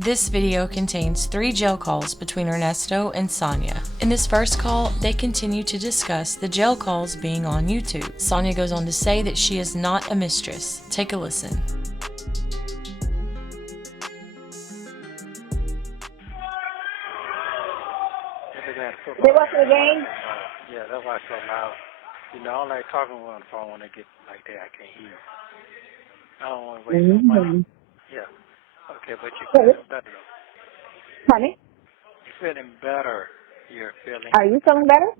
This video contains 3 jail calls between Ernesto and Sonya. In this first call, they continue to discuss the jail calls being on YouTube. Sonya goes on to say that she is not a mistress. Take a listen. They watch the game? Yeah, that's why it's so loud. You know, I don't like talking on the phone when they get like that. I can't hear. I don't want to waste no money. Yeah. Okay, but you're feeling better. Honey? You're feeling better. You're feeling. Are you feeling better?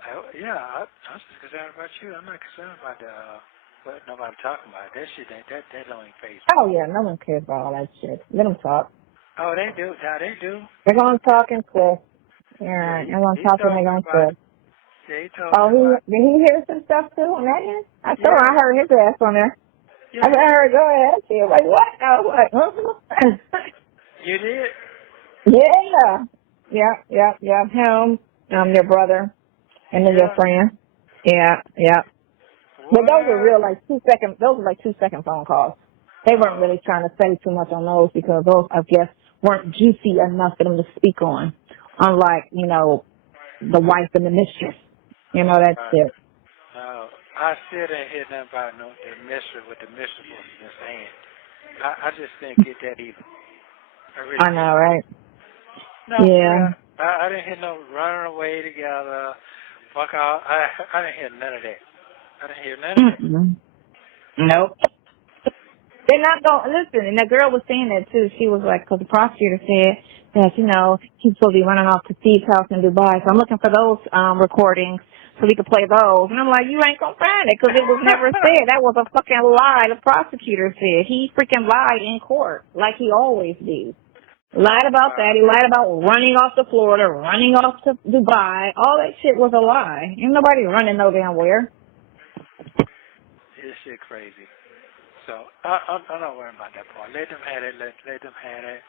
I'm just concerned about you. I'm not concerned about what nobody talking about. That shit, that don't even phase me. Oh, yeah, no one cares about all that shit. Let them talk. Oh, they do. Yeah, they do. They're going to talk and quit. Yeah, they're going to talk and they're going to quit. Yeah, he told did he hear some stuff too on that end? I heard his ass on there. Yeah. I heard, go ahead. She was like, what? I was like, You did? Yeah. Him, your brother, and then your friend. Yeah. What? But those are real, like, 2-second, those were like 2-second phone calls. They weren't really trying to say too much on those because those, I guess, weren't juicy enough for them to speak on. Unlike, the wife and the mistress. That's it. No, I still didn't hear nothing about the mistress, what the mistress was saying. I just didn't get that either. I know, right? No, yeah. I didn't hear no running away together. Fuck out. I didn't hear none of that. I didn't hear none of that. Nope. They're not going, listen, and the girl was saying that too. She was like, because the prosecutor said that, he's supposed to be running off to Steve's house in Dubai. So I'm looking for those recordings so we could play those. And I'm like, you ain't going to find it because it was never said. That was a fucking lie the prosecutor said. He freaking lied in court like he always do. Lied about that. He lied about running off to Florida, running off to Dubai. All that shit was a lie. Ain't nobody running no damn where. This shit crazy. So I'm not worrying about that part. Let them have it. Let them have it.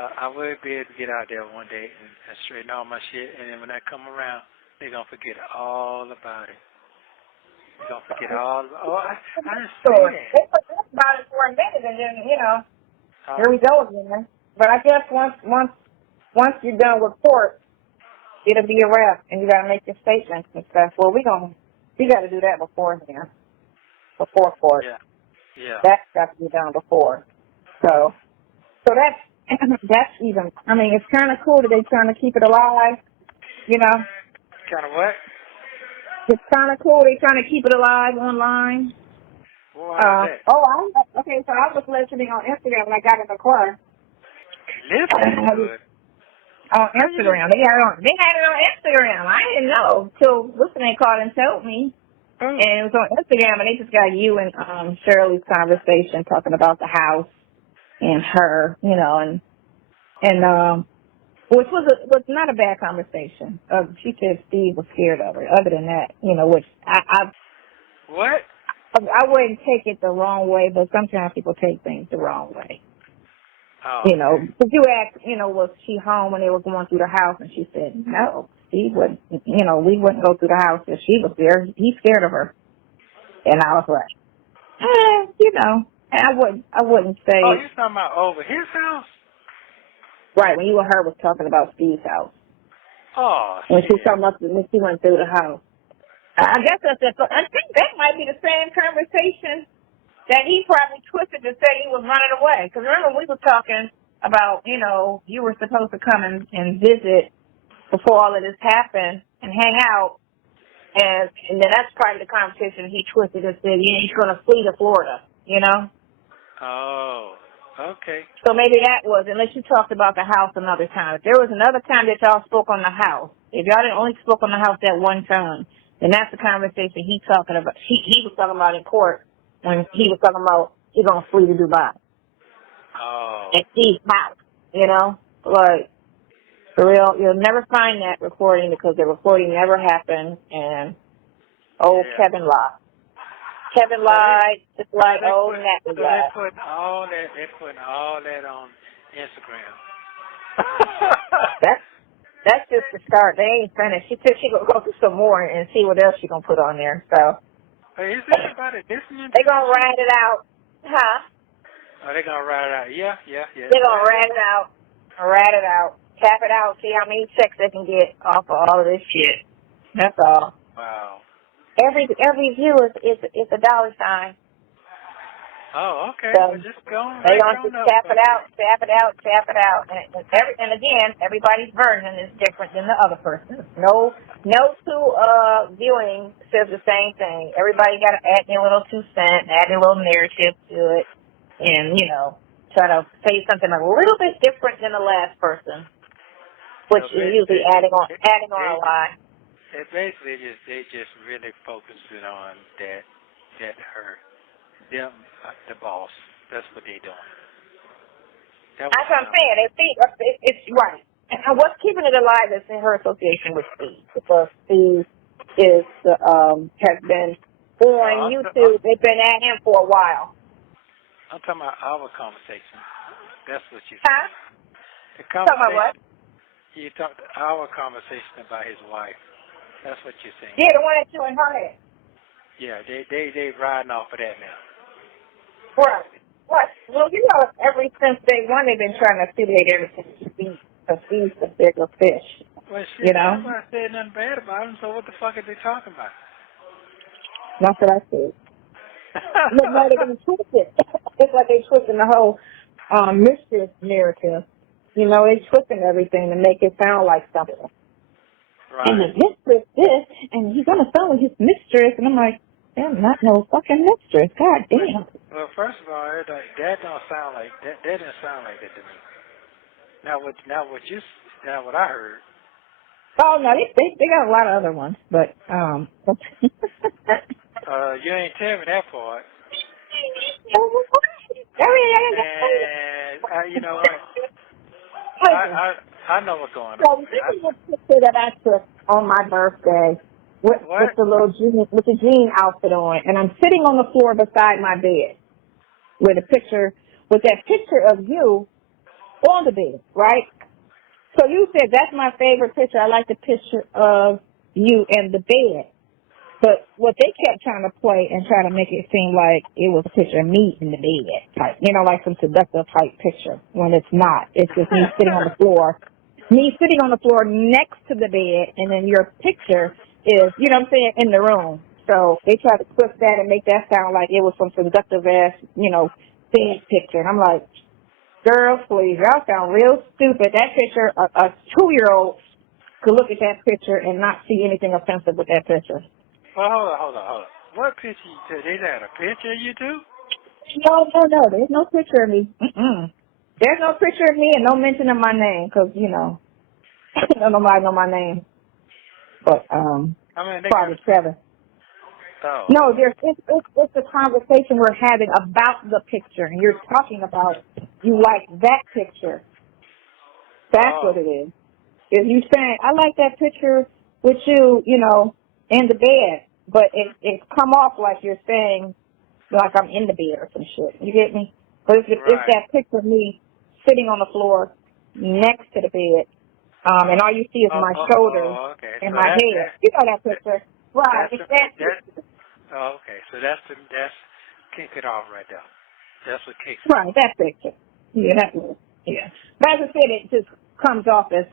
I will be able to get out there one day and straighten all my shit. And then when I come around, they're going to forget all about it. They're going to forget all about it. Oh, I didn't say that. They forget about it for a minute and then, here we go again. But I guess once you're done with court, it'll be a wrap. And you got to make your statements and stuff. Well, we got to do that before court. Yeah. That's got to be done before. So that's even, it's kind of cool that they're trying to keep it alive, Kind of what? It's kind of cool they're trying to keep it alive online. Why is that? Okay, so I was listening on Instagram when I got in the car. Listening to it? On Instagram. They had it on Instagram. I didn't know till listening called and told me. And it was on Instagram, and they just got you and Shirley's conversation talking about the house and her, and which was not a bad conversation. She said Steve was scared of her. Other than that, which What? I wouldn't take it the wrong way, but sometimes people take things the wrong way. Oh. But you asked, was she home when they were going through the house, and she said no. Steve wouldn't, we wouldn't go through the house if she was there. He's scared of her. And I was like, I wouldn't say. Oh, you're talking about over his house? Right, when you and her was talking about Steve's house. Oh, when shit. she talking about when she went through the house. I guess I think that might be the same conversation that he probably twisted to say he was running away. Because remember, we were talking about, you were supposed to come and visit before all of this happened and hang out. And then that's part of the conversation he twisted and said, he's going to flee to Florida, Oh, okay. So maybe that was, unless you talked about the house another time. If there was another time that y'all spoke on the house, if y'all didn't only spoke on the house that one time, then that's the conversation he was talking about in court when he was talking about he's going to flee to Dubai. Oh. At Steve's house, Like, for real, you'll never find that recording because the recording never happened, and Kevin lied. Kevin lied, just like old Nat lied. They're putting all that on Instagram. That's just the start. They ain't finished. She said she gonna go through some more and see what else she gonna put on there. So Is anybody listening? They gonna ride it out, huh? Oh, they're gonna rat it out. Yeah. They're gonna rat it out, tap it out, see how many checks they can get off of all of this shit. That's all. Wow. Every view is a dollar sign. Oh, okay. So well, just go on. they gonna just tap it out, and again, everybody's version is different than the other person's. No two viewing says the same thing. Everybody got to add their little 2 cents, add their little narrative to it, and try to say something a little bit different than the last person, which is usually adding on a lie. It basically they just really focusing on the boss. That's what they doing. That's what I'm saying. It's right. And what's keeping it alive is in her association with Steve, because Steve has been on YouTube. They've been at him for a while. I'm talking about our conversation. That's what you Huh? The conversation. Talking about what? You talked our conversation about his wife. That's what you're saying. Yeah, the one that you and her had. Yeah, they riding off of that now. Right. What? Well, ever since day one, they've been trying to affiliate everything to Steve, because Steve's the bigger fish. Well, shit, nobody said nothing bad about him, so what the fuck are they talking about? That's what I said. Look, no, they're going to twist it. It's like they're twisting the whole mistress narrative. They're twisting everything to make it sound like something. Right. And the mistress this, and he's on the phone with his mistress, and I'm like, I'm not no fucking mistress. God damn. Well, first of all, that don't sound like that. That didn't sound like that to me. Now what I heard. Oh no, they got a lot of other ones, but you ain't tell me that part. And you know what? I know what's going on. So this is a picture that I took on my birthday with the jean outfit on, and I'm sitting on the floor beside my bed with that picture of you on the bed, right? So you said that's my favorite picture. I like the picture of you and the bed. But what they kept trying to play and try to make it seem like it was a picture of me in the bed type, like some seductive type picture, when it's not. It's just me sitting on the floor next to the bed, and then your picture is, in the room. So they tried to twist that and make that sound like it was some seductive ass, bed picture. And I'm like, girls, please, y'all sound real stupid. That picture, a 2-year-old could look at that picture and not see anything offensive with that picture. Well, hold on. What picture you said? They had a picture of you too? No. There's no picture of me. There's no picture of me and no mention of my name, because, nobody know my name. But, probably Trevor. Oh. No, it's a conversation we're having about the picture, and you're talking about you like that picture. That's what it is. If you saying, I like that picture with you, in the bed, but it's come off like you're saying, like I'm in the bed or some shit. You get me? But it's that picture of me sitting on the floor next to the bed, and all you see is my shoulders and my head. You know that picture, right? Okay, so that's kick it off right there. That's what kicks it right, off. That picture. Yeah, But as I said, it just comes off as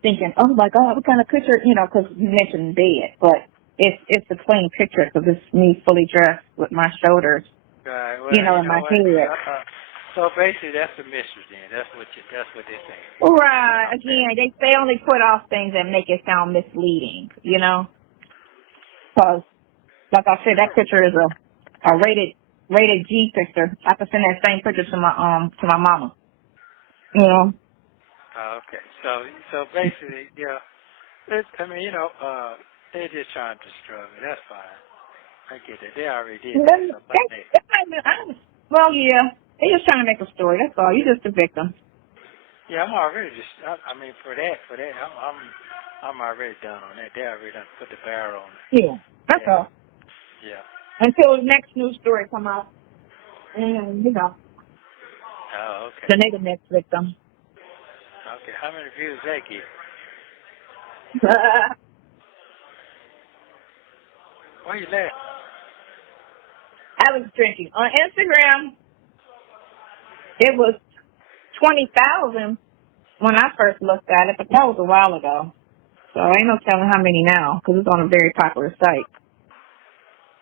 thinking, oh my God, what kind of picture? Because you mentioned bed, but it's a clean picture because it's me fully dressed with my shoulders, right. Well, and my head. So basically, that's the mystery then. That's what they're saying. Right. Again, they only put off things that make it sound misleading, Because, like I said, that picture is a rated G picture. I can send that same picture to my mama. Okay. So basically, they're just trying to destroy me. That's fine. I get it. They already did that. Well, yeah. They're just trying to make a story. That's all. You're just a victim. Yeah, I'm already for that, I'm already done on that. They already done put the barrel on it. Yeah. That's all. Yeah. Until the next news story come out. And, Oh, okay. Then they the next victim. Okay. How many views they get? Why you laughing? I was drinking on Instagram. It was 20,000 when I first looked at it, but that was a while ago. So ain't no telling how many now, because it's on a very popular site.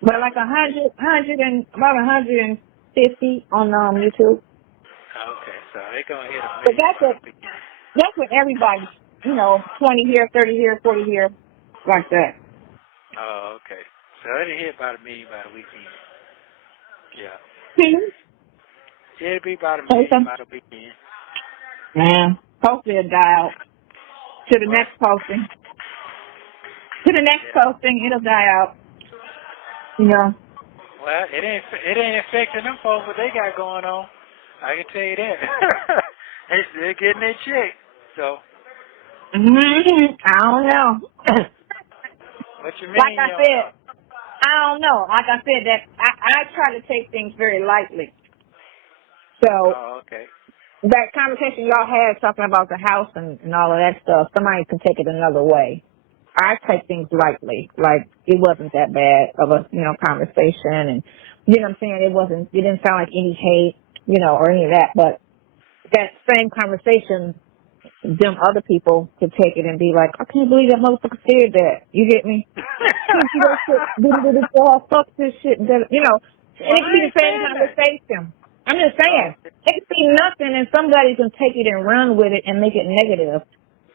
But like about 150 on YouTube. Okay, so they gonna hit a But million. that's what everybody, 20 here, 30 here, 40 here, like that. Oh, okay. So it'll hit about $1 million by the weekend. Yeah. Mm-hmm. Yeah, it'll be about $1 million by the weekend. Yeah. Hopefully it'll die out. To the What? next posting. To the next posting, it'll die out. Well, it ain't affecting them folks what they got going on. I can tell you that. They still getting their check. So. I don't know. What you mean? Like I said, I don't know. Like I said, that I try to take things very lightly. So. Oh, okay. That conversation y'all had talking about the house and all of that stuff, somebody can take it another way. I take things lightly. Like, it wasn't that bad of a, conversation. And, you know what I'm saying? It didn't sound like any hate, or any of that. But that same conversation, them other people could take it and be like, I can't believe that motherfucker said that. You get me? Fuck this shit. And it could be the same conversation. I'm just saying, it could be nothing, and somebody can take it and run with it and make it negative.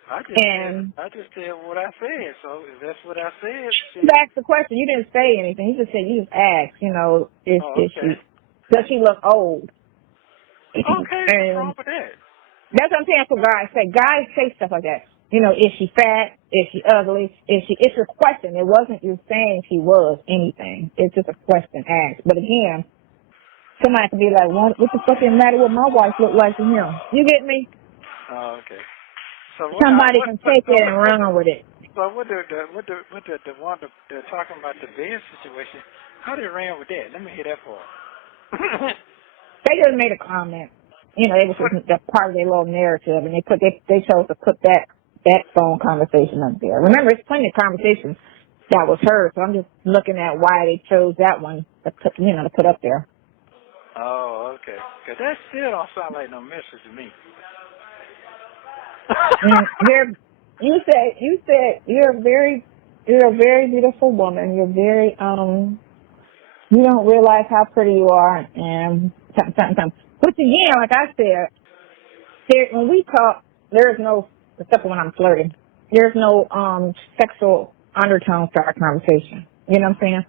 I just said what I said, so if that's what I said. You asked the question. You didn't say anything. You just said, you just asked, does she look old? Okay, what's wrong with that? That's what I'm saying for guys. Guys say stuff like that. Is she fat? Is she ugly? It's a question. It wasn't you saying she was anything. It's just a question asked. But again, somebody could be like, what the fuck is the matter with my wife look like to him? You get me? Oh, okay. So somebody can take it and run with it. So what the one they're talking about the bed situation, how they ran with that? Let me hear that part. They just made a comment. It was that's part of their little narrative, and they chose to put that phone conversation up there. Remember, it's plenty of conversations that was heard, so I'm just looking at why they chose that one to put up there. Oh, okay. Because that still don't sound like no message to me. You said you're a very beautiful woman. You're very you don't realize how pretty you are, and something. But again, like I said, when we talk, there's no, except for when I'm flirting, there's no sexual undertones to our conversation. You know what I'm saying?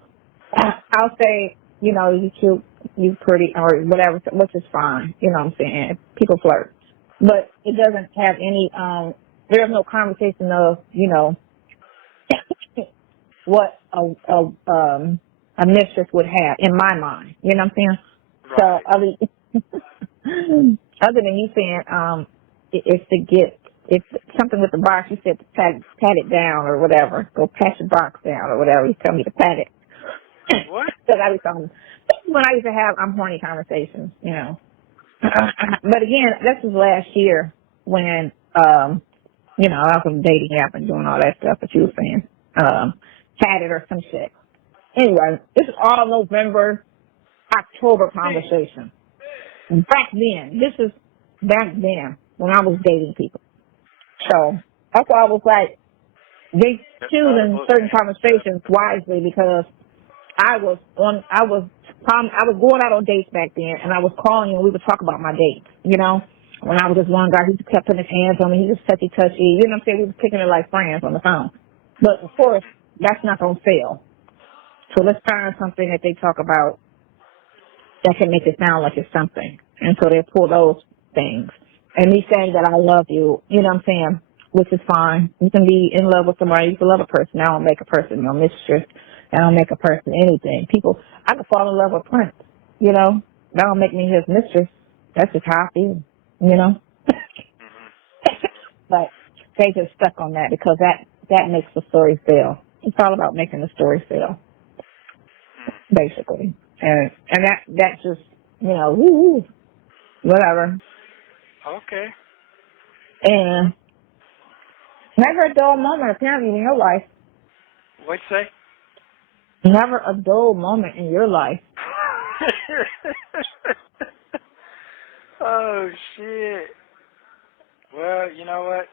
I'll say, you cute, you pretty, or whatever, which is fine. You know what I'm saying? People flirt. But it doesn't have any, there's no conversation of, what a mistress would have in my mind. You know what I'm saying? Right. So, other than you saying, it's to get, it's something with the box, you said to pat it down or whatever. Go pat your box down or whatever. You tell me to pat it. What? Because when I used to have horny conversations, But again, this was last year when, I was on the dating app and doing all that stuff that you were saying. Chatted or some shit. Anyway, this is all November, October conversation. Back then, when I was dating people. So that's why I was like, they choosing certain conversations wisely because I was going out on dates back then, and I was calling you and we would talk about my dates, When I was just one guy, he just kept putting his hands on me, he just touchy, you know what I'm saying? We was kicking it like friends on the phone. But of course, that's not going to fail. So let's find something that they talk about that can make it sound like it's something. And so they pull those things. And me saying that I love you, you know what I'm saying, which is fine. You can be in love with somebody, you can love a person. That don't make a person your mistress. That don't make a person anything. I could fall in love with Prince, That don't make me his mistress. That's just how I feel, But they just stuck on that because that makes the story sell. It's all about making the story sell, basically. And that just, whatever. Okay. And never a dull moment apparently in your life. What'd you say? Never a dull moment in your life. Oh, shit. Well, you know what?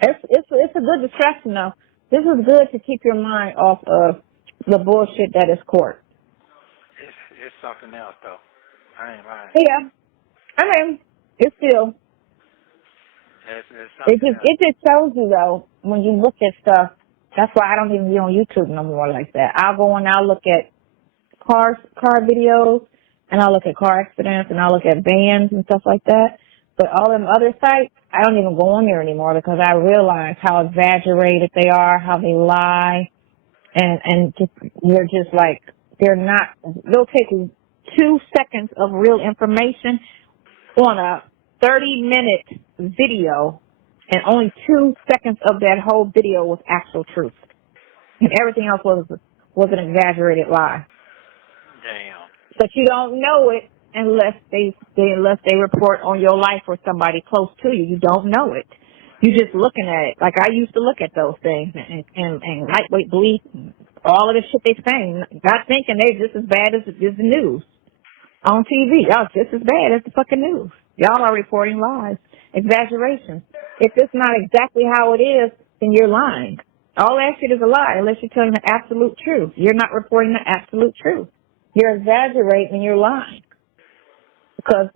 It's a good distraction though. This is good to keep your mind off of the bullshit that is court. It's something else, though. I ain't lying. Yeah. I mean, it's still. It's something else. It just shows you though, when you look at stuff, that's why I don't even be on YouTube no more like that. I'll go and I'll look at car videos, and I'll look at car accidents, and I'll look at vans and stuff like that. But all them other sites, I don't even go on there anymore because I realize how exaggerated they are, how they lie, and just, you're just like, they'll take 2 seconds of real information on a 30-minute video, and only 2 seconds of that whole video was actual truth. And everything else was an exaggerated lie. Damn. But you don't know it unless they report on your life or somebody close to you. You don't know it. You're just looking at it. Like I used to look at those things and lightweight belief, all of the shit they saying, not thinking they're just as bad as the news on TV. Y'all just as bad as the fucking news. Y'all are reporting lies, exaggerations. If it's not exactly how it is, then you're lying. All that shit is a lie unless you're telling the absolute truth. You're not reporting the absolute truth. You're exaggerating and you're lying. Because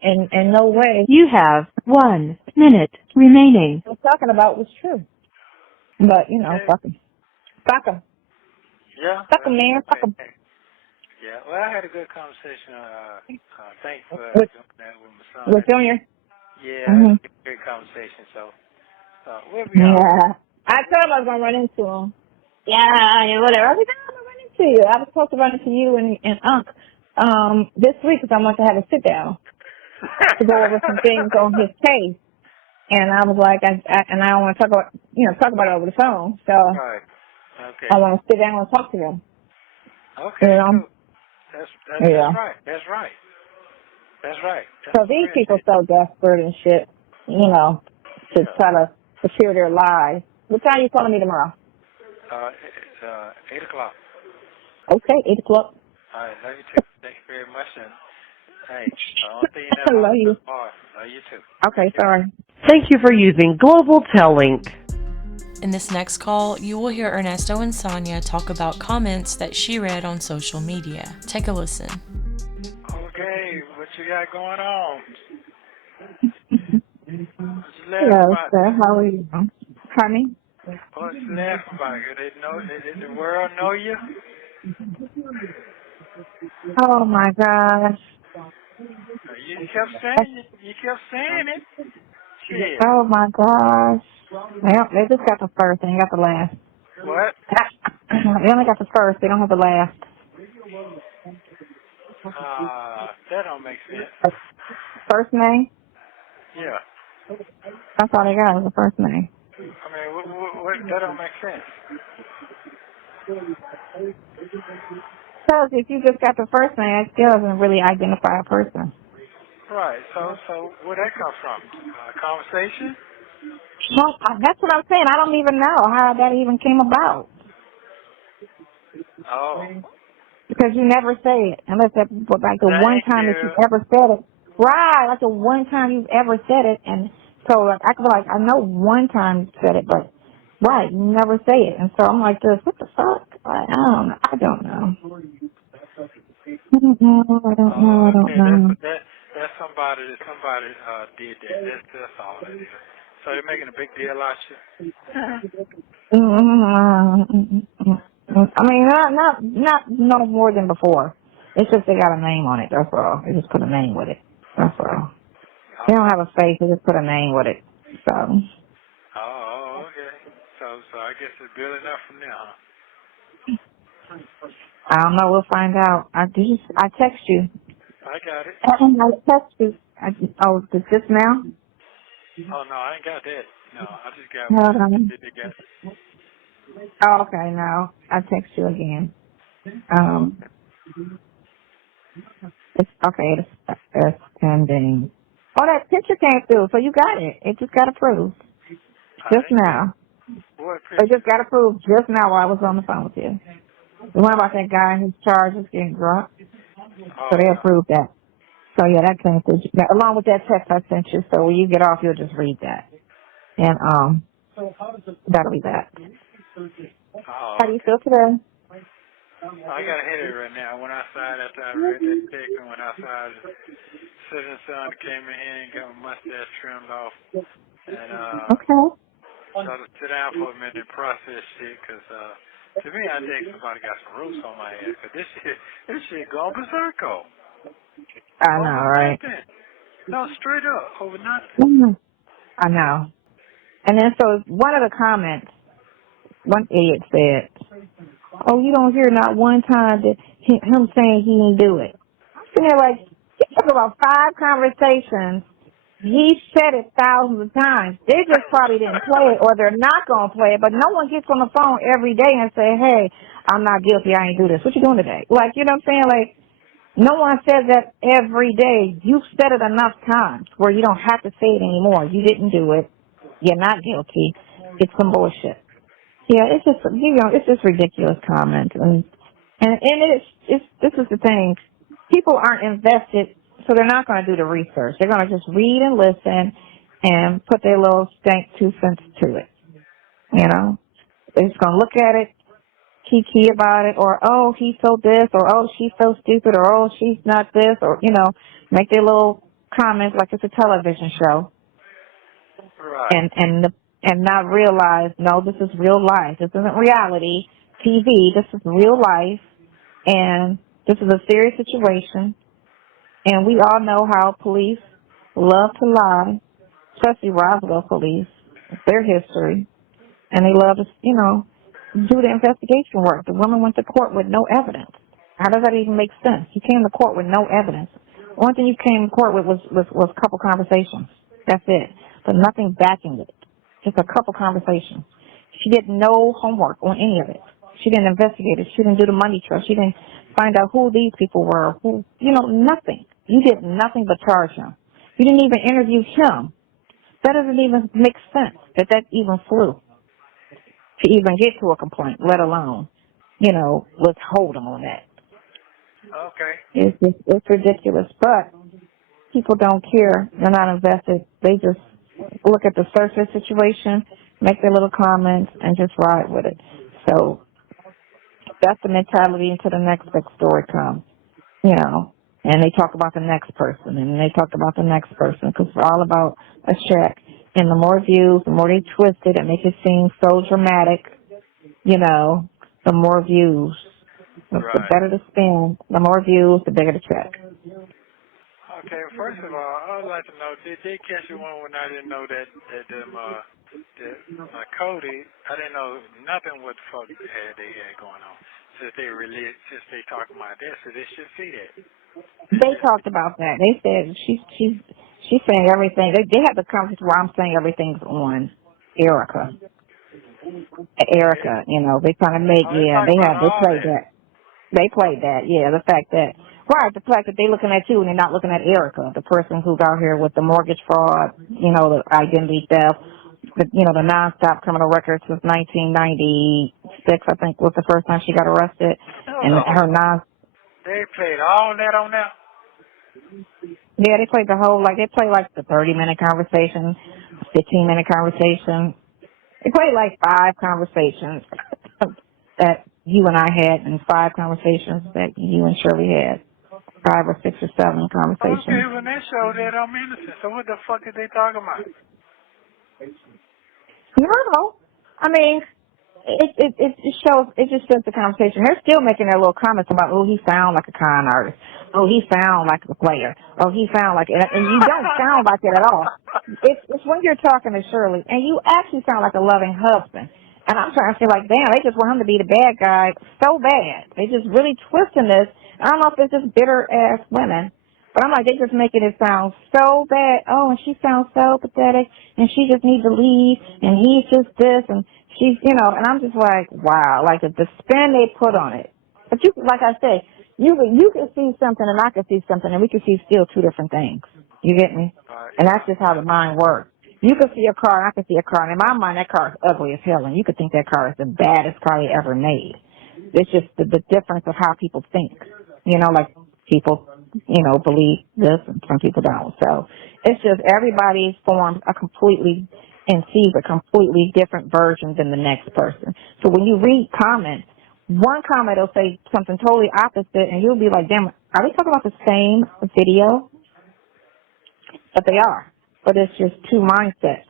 in no way you have 1 minute remaining. what I'm talking about was true. But, fuck them. Fuck them. Yeah. Fuck them, man. Fuck them. Yeah. Well, I had a good conversation. Thanks for With doing that with my son. With Sonya? Yeah, Mm-hmm. good conversation. So, we'll be all right. Yeah. I told him I was going to run into him. Yeah, whatever. I was like, I'm going to run into you. I was supposed to run into you and Unc this week because I wanted to have a sit-down to go over some things on his case. And I was like, I don't want to talk about it over the phone. So Right. Okay. I want to sit down and talk to him. Okay. Cool. That's Yeah. right. That's right. That's right. So these people so desperate and shit, to try to secure their lives. What time are you calling me tomorrow? It's 8 o'clock. Okay, 8 o'clock. All right. Love you too. Thank you very much. And hey, the only thing you never love you. Love you too. Okay, sorry. Thank you for using Global Tellink. In this next call, you will hear Ernesto and Sonya talk about comments that she read on social media. Take a listen. Okay, what you got going on? Hello, sir. How are you? Honey? What's you laughing about? Did the world know you? Oh, my gosh. You kept saying it. Shit. Oh, my gosh. Well, they just got the first. They ain't got the last. What? They only got the first. They don't have the last. That don't make sense. First name? Yeah. That's all they got is the first name. I mean, what, that don't make sense. Because if you just got the first name, it still doesn't really identify a person. Right. So where'd that come from? Conversation? Well, that's what I'm saying. I don't even know how that even came about. Oh. Because you never say it. Unless that's like the one time that you've ever said it. Right. Like the one time you've ever said it. And so like, I feel like I know one time you said it, but right, you never say it. And so I'm like this, what the fuck? Like, I don't know. I don't know. That's somebody did that. That's all it is. So they're making a big deal out of you? I mean, not no more than before. It's just they got a name on it. That's all. They just put a name with it. That's all. They don't have a face. They just put a name with it. So. Oh, okay. So I guess it's good enough from there, huh? I don't know. We'll find out. I text you. I got it. I text you. Just now? Oh, no, I ain't got that. No, I just got one. Oh, okay, no. I text you again. It's pending. Oh, that picture came through, so you got it. It just got approved. Just now. What It just got approved just now while I was on the phone with you. The one about that guy whose charge is getting dropped. So they approved that. So yeah, that came through. Along with that text I sent you. So when you get off, you'll just read that, and that'll be that. Oh, How do you feel today? I got a headache right now. I went outside after I read that text and went outside. Citizen son came in here and got my mustache trimmed off. And Okay. so I had to sit down for a minute and process shit because to me, I think somebody got some roots on my head because this shit gone berserko. I know, Over right? nothing. No, straight up, over nothing. Mm-hmm. I know. And then so one of the comments, one idiot said, "Oh, you don't hear not one time that him saying he didn't do it." I'm sitting there like, he took about 5 conversations. He said it thousands of times. They just probably didn't play it, or they're not going to play it. But no one gets on the phone every day and say, "Hey, I'm not guilty. I ain't do this. What you doing today?" Like, you know what I'm saying? Like, no one says that every day. You've said it enough times where you don't have to say it anymore. You didn't do it. You're not guilty. It's some bullshit. Yeah, it's just, it's just ridiculous comments. And this is the thing. People aren't invested, so they're not going to do the research. They're going to just read and listen and put their little stank 2 cents to it. You know? They're just going to look at it, kiki about it, or, oh, he's so this, or, oh, she's so stupid, or, oh, she's not this, or, make their little comments like it's a television show. Right. And not realize, no, this is real life. This isn't reality TV. This is real life, and this is a serious situation. And we all know how police love to lie, especially Roswell police. It's their history, and they love to, do the investigation work. The woman went to court with no evidence. How does that even make sense? You came to court with no evidence. One thing you came to court with was a couple conversations. That's it. But nothing backing it. Just a couple conversations. She did no homework on any of it. She didn't investigate it. She didn't do the money trust. She didn't find out who these people were. Nothing. You did nothing but charge him. You didn't even interview him. That doesn't even make sense that even flew to even get to a complaint, let alone, let's hold him on that. Okay. It's ridiculous, but people don't care. They're not invested. They just look at the surface situation, make their little comments, and just ride with it. So that's the mentality until the next big story comes, and they talk about the next person, and they talk about the next person, because it's all about a check. And the more views, the more they twist it and make it seem so dramatic, the more views. Right. The better the spin, the more views, the bigger the check. Okay, first of all, I would like to know, did they catch the one when I didn't know that Cody, I didn't know nothing what the fuck they had going on. Since they talking about that, so they should see that. They talked about that. They said she's saying everything. They had the conversation where I'm saying everything's on Erica. They trying to make, they played that. They played that, the fact that, the fact that they looking at you and they're not looking at Erica, the person who's out here with the mortgage fraud, the identity theft, the nonstop criminal record since 1996, I think was the first time she got arrested. And They played all that on there? Yeah, they played they played the 30-minute conversation, 15-minute conversation. They played 5 conversations that you and I had, and 5 conversations that you and Shirley had. 5 or 6 or 7 conversations. Okay, when they showed that, I'm innocent. So what the fuck are they talking about? You don't know. I mean, it shows, it just shows the conversation. They're still making their little comments about, oh, he sound like a con artist. Oh, he sound like a player. Oh, he sound like it. And you don't sound like it at all. It's when you're talking to Shirley, and you actually sound like a loving husband. And I'm trying to say, damn, they just want him to be the bad guy so bad. They just really twisting this. I don't know if it's just bitter-ass women, but I'm they just making it sound so bad. Oh, and she sounds so pathetic, and she just needs to leave, and he's just this, and she's, and I'm just wow, the spin they put on it. But you, like I say, you can see something, and I can see something, and we can see still 2 different things. You get me? And that's just how the mind works. You can see a car, and I can see a car, and in my mind, that car is ugly as hell, and you could think that car is the baddest car you ever made. It's just the difference of how people think. people, believe this and some people don't. So it's just everybody forms a completely and sees a completely different version than the next person. So when you read comments, one comment will say something totally opposite, and you'll be like, damn, are we talking about the same video? But they are. But it's just two mindsets.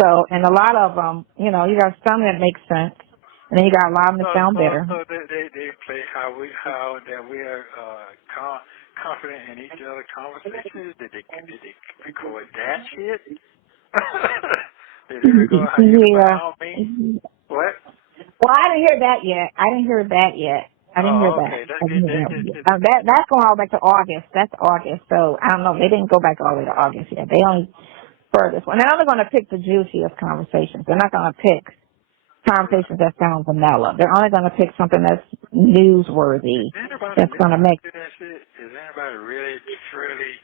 So, and a lot of them, you got some that make sense, and then you got a lot of them that sound better. So they play how we are confident in each other's conversations. Did they record that shit? Did they record how you found me? What? Well, I didn't hear that yet. I didn't hear that. Okay. That's going all back to August. That's August. So I don't know. They didn't go back all the way to August yet. They only furthest one. They're only going to pick the juiciest conversations. They're not going to pick conversations that sound vanilla. They're only going to pick something that's newsworthy. That's going to make. Is anybody really truly?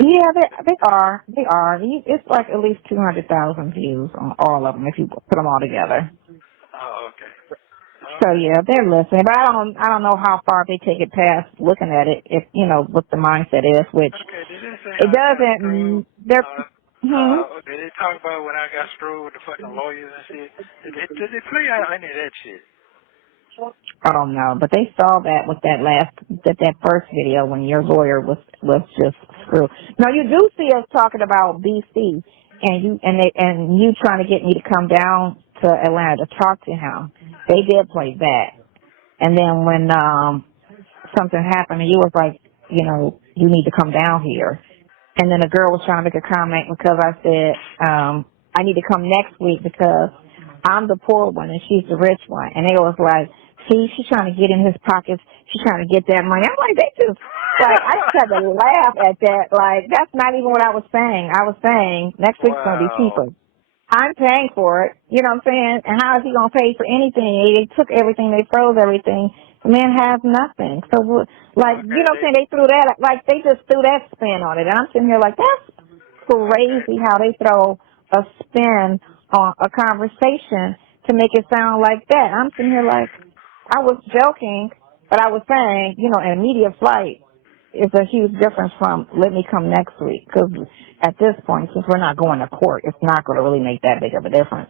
Yeah, they are. They are. It's like at least 200,000 views on all of them if you put them all together. Oh, okay. So yeah, they're listening, but I don't know how far they take it past looking at it. If what the mindset is, which it doesn't. They're. Did they talk about when I got screwed with the fucking lawyers and shit? Did they play any of that shit? I don't know, but they saw that with that first video when your lawyer was just screwed. Now you do see us talking about BC and you trying to get me to come down to Atlanta to talk to him. They did play that, and then when something happened and you was like, you need to come down here, and then a girl was trying to make a comment because I said I need to come next week because I'm the poor one and she's the rich one, and they was like, see, she's trying to get in his pockets. She's trying to get that money. I'm like, they just, I just had to laugh at that. Like, that's not even what I was saying. I was saying next week's going to be cheaper. I'm paying for it. You know what I'm saying? And how is he going to pay for anything? They took everything. They froze everything. The man has nothing. So, you know what I'm saying? They threw that, they just threw that spin on it. And I'm sitting here like, that's crazy how they throw a spin on a conversation to make it sound like that. I'm sitting here like, I was joking, but I was saying, an immediate flight is a huge difference from let me come next week. Because at this point, since we're not going to court, it's not going to really make that big of a difference,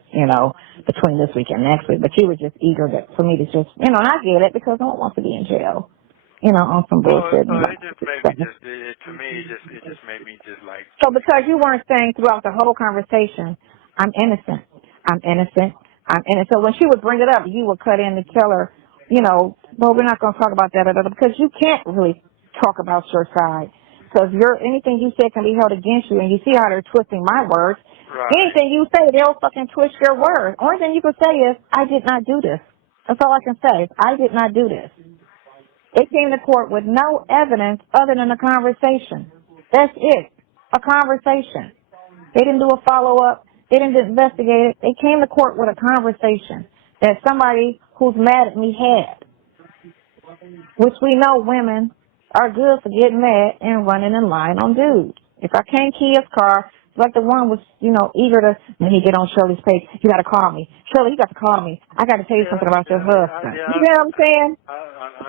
between this week and next week. But you were just eager for me to just, and I get it because no one wants to be in jail, on some bullshit. It just made me just like. So because you weren't saying throughout the whole conversation, I'm innocent. So when she would bring it up, you would cut in and tell her, well, we're not going to talk about that, because you can't really talk about your side. Because anything you say can be held against you, and you see how they're twisting my words. Right. Anything you say, they'll fucking twist your words. Only thing you can say is, I did not do this. That's all I can say. I did not do this. They came to court with no evidence other than a conversation. That's it. A conversation. They didn't do a follow-up. They didn't investigate it. They came to court with a conversation that somebody who's mad at me had, which we know women are good for getting mad and running in line on dudes. If I can't key his car, like the one was, eager to, when he get on Shirley's page, you got to call me. Shirley, you got to call me. I got to tell you something about your husband. You know what I'm saying?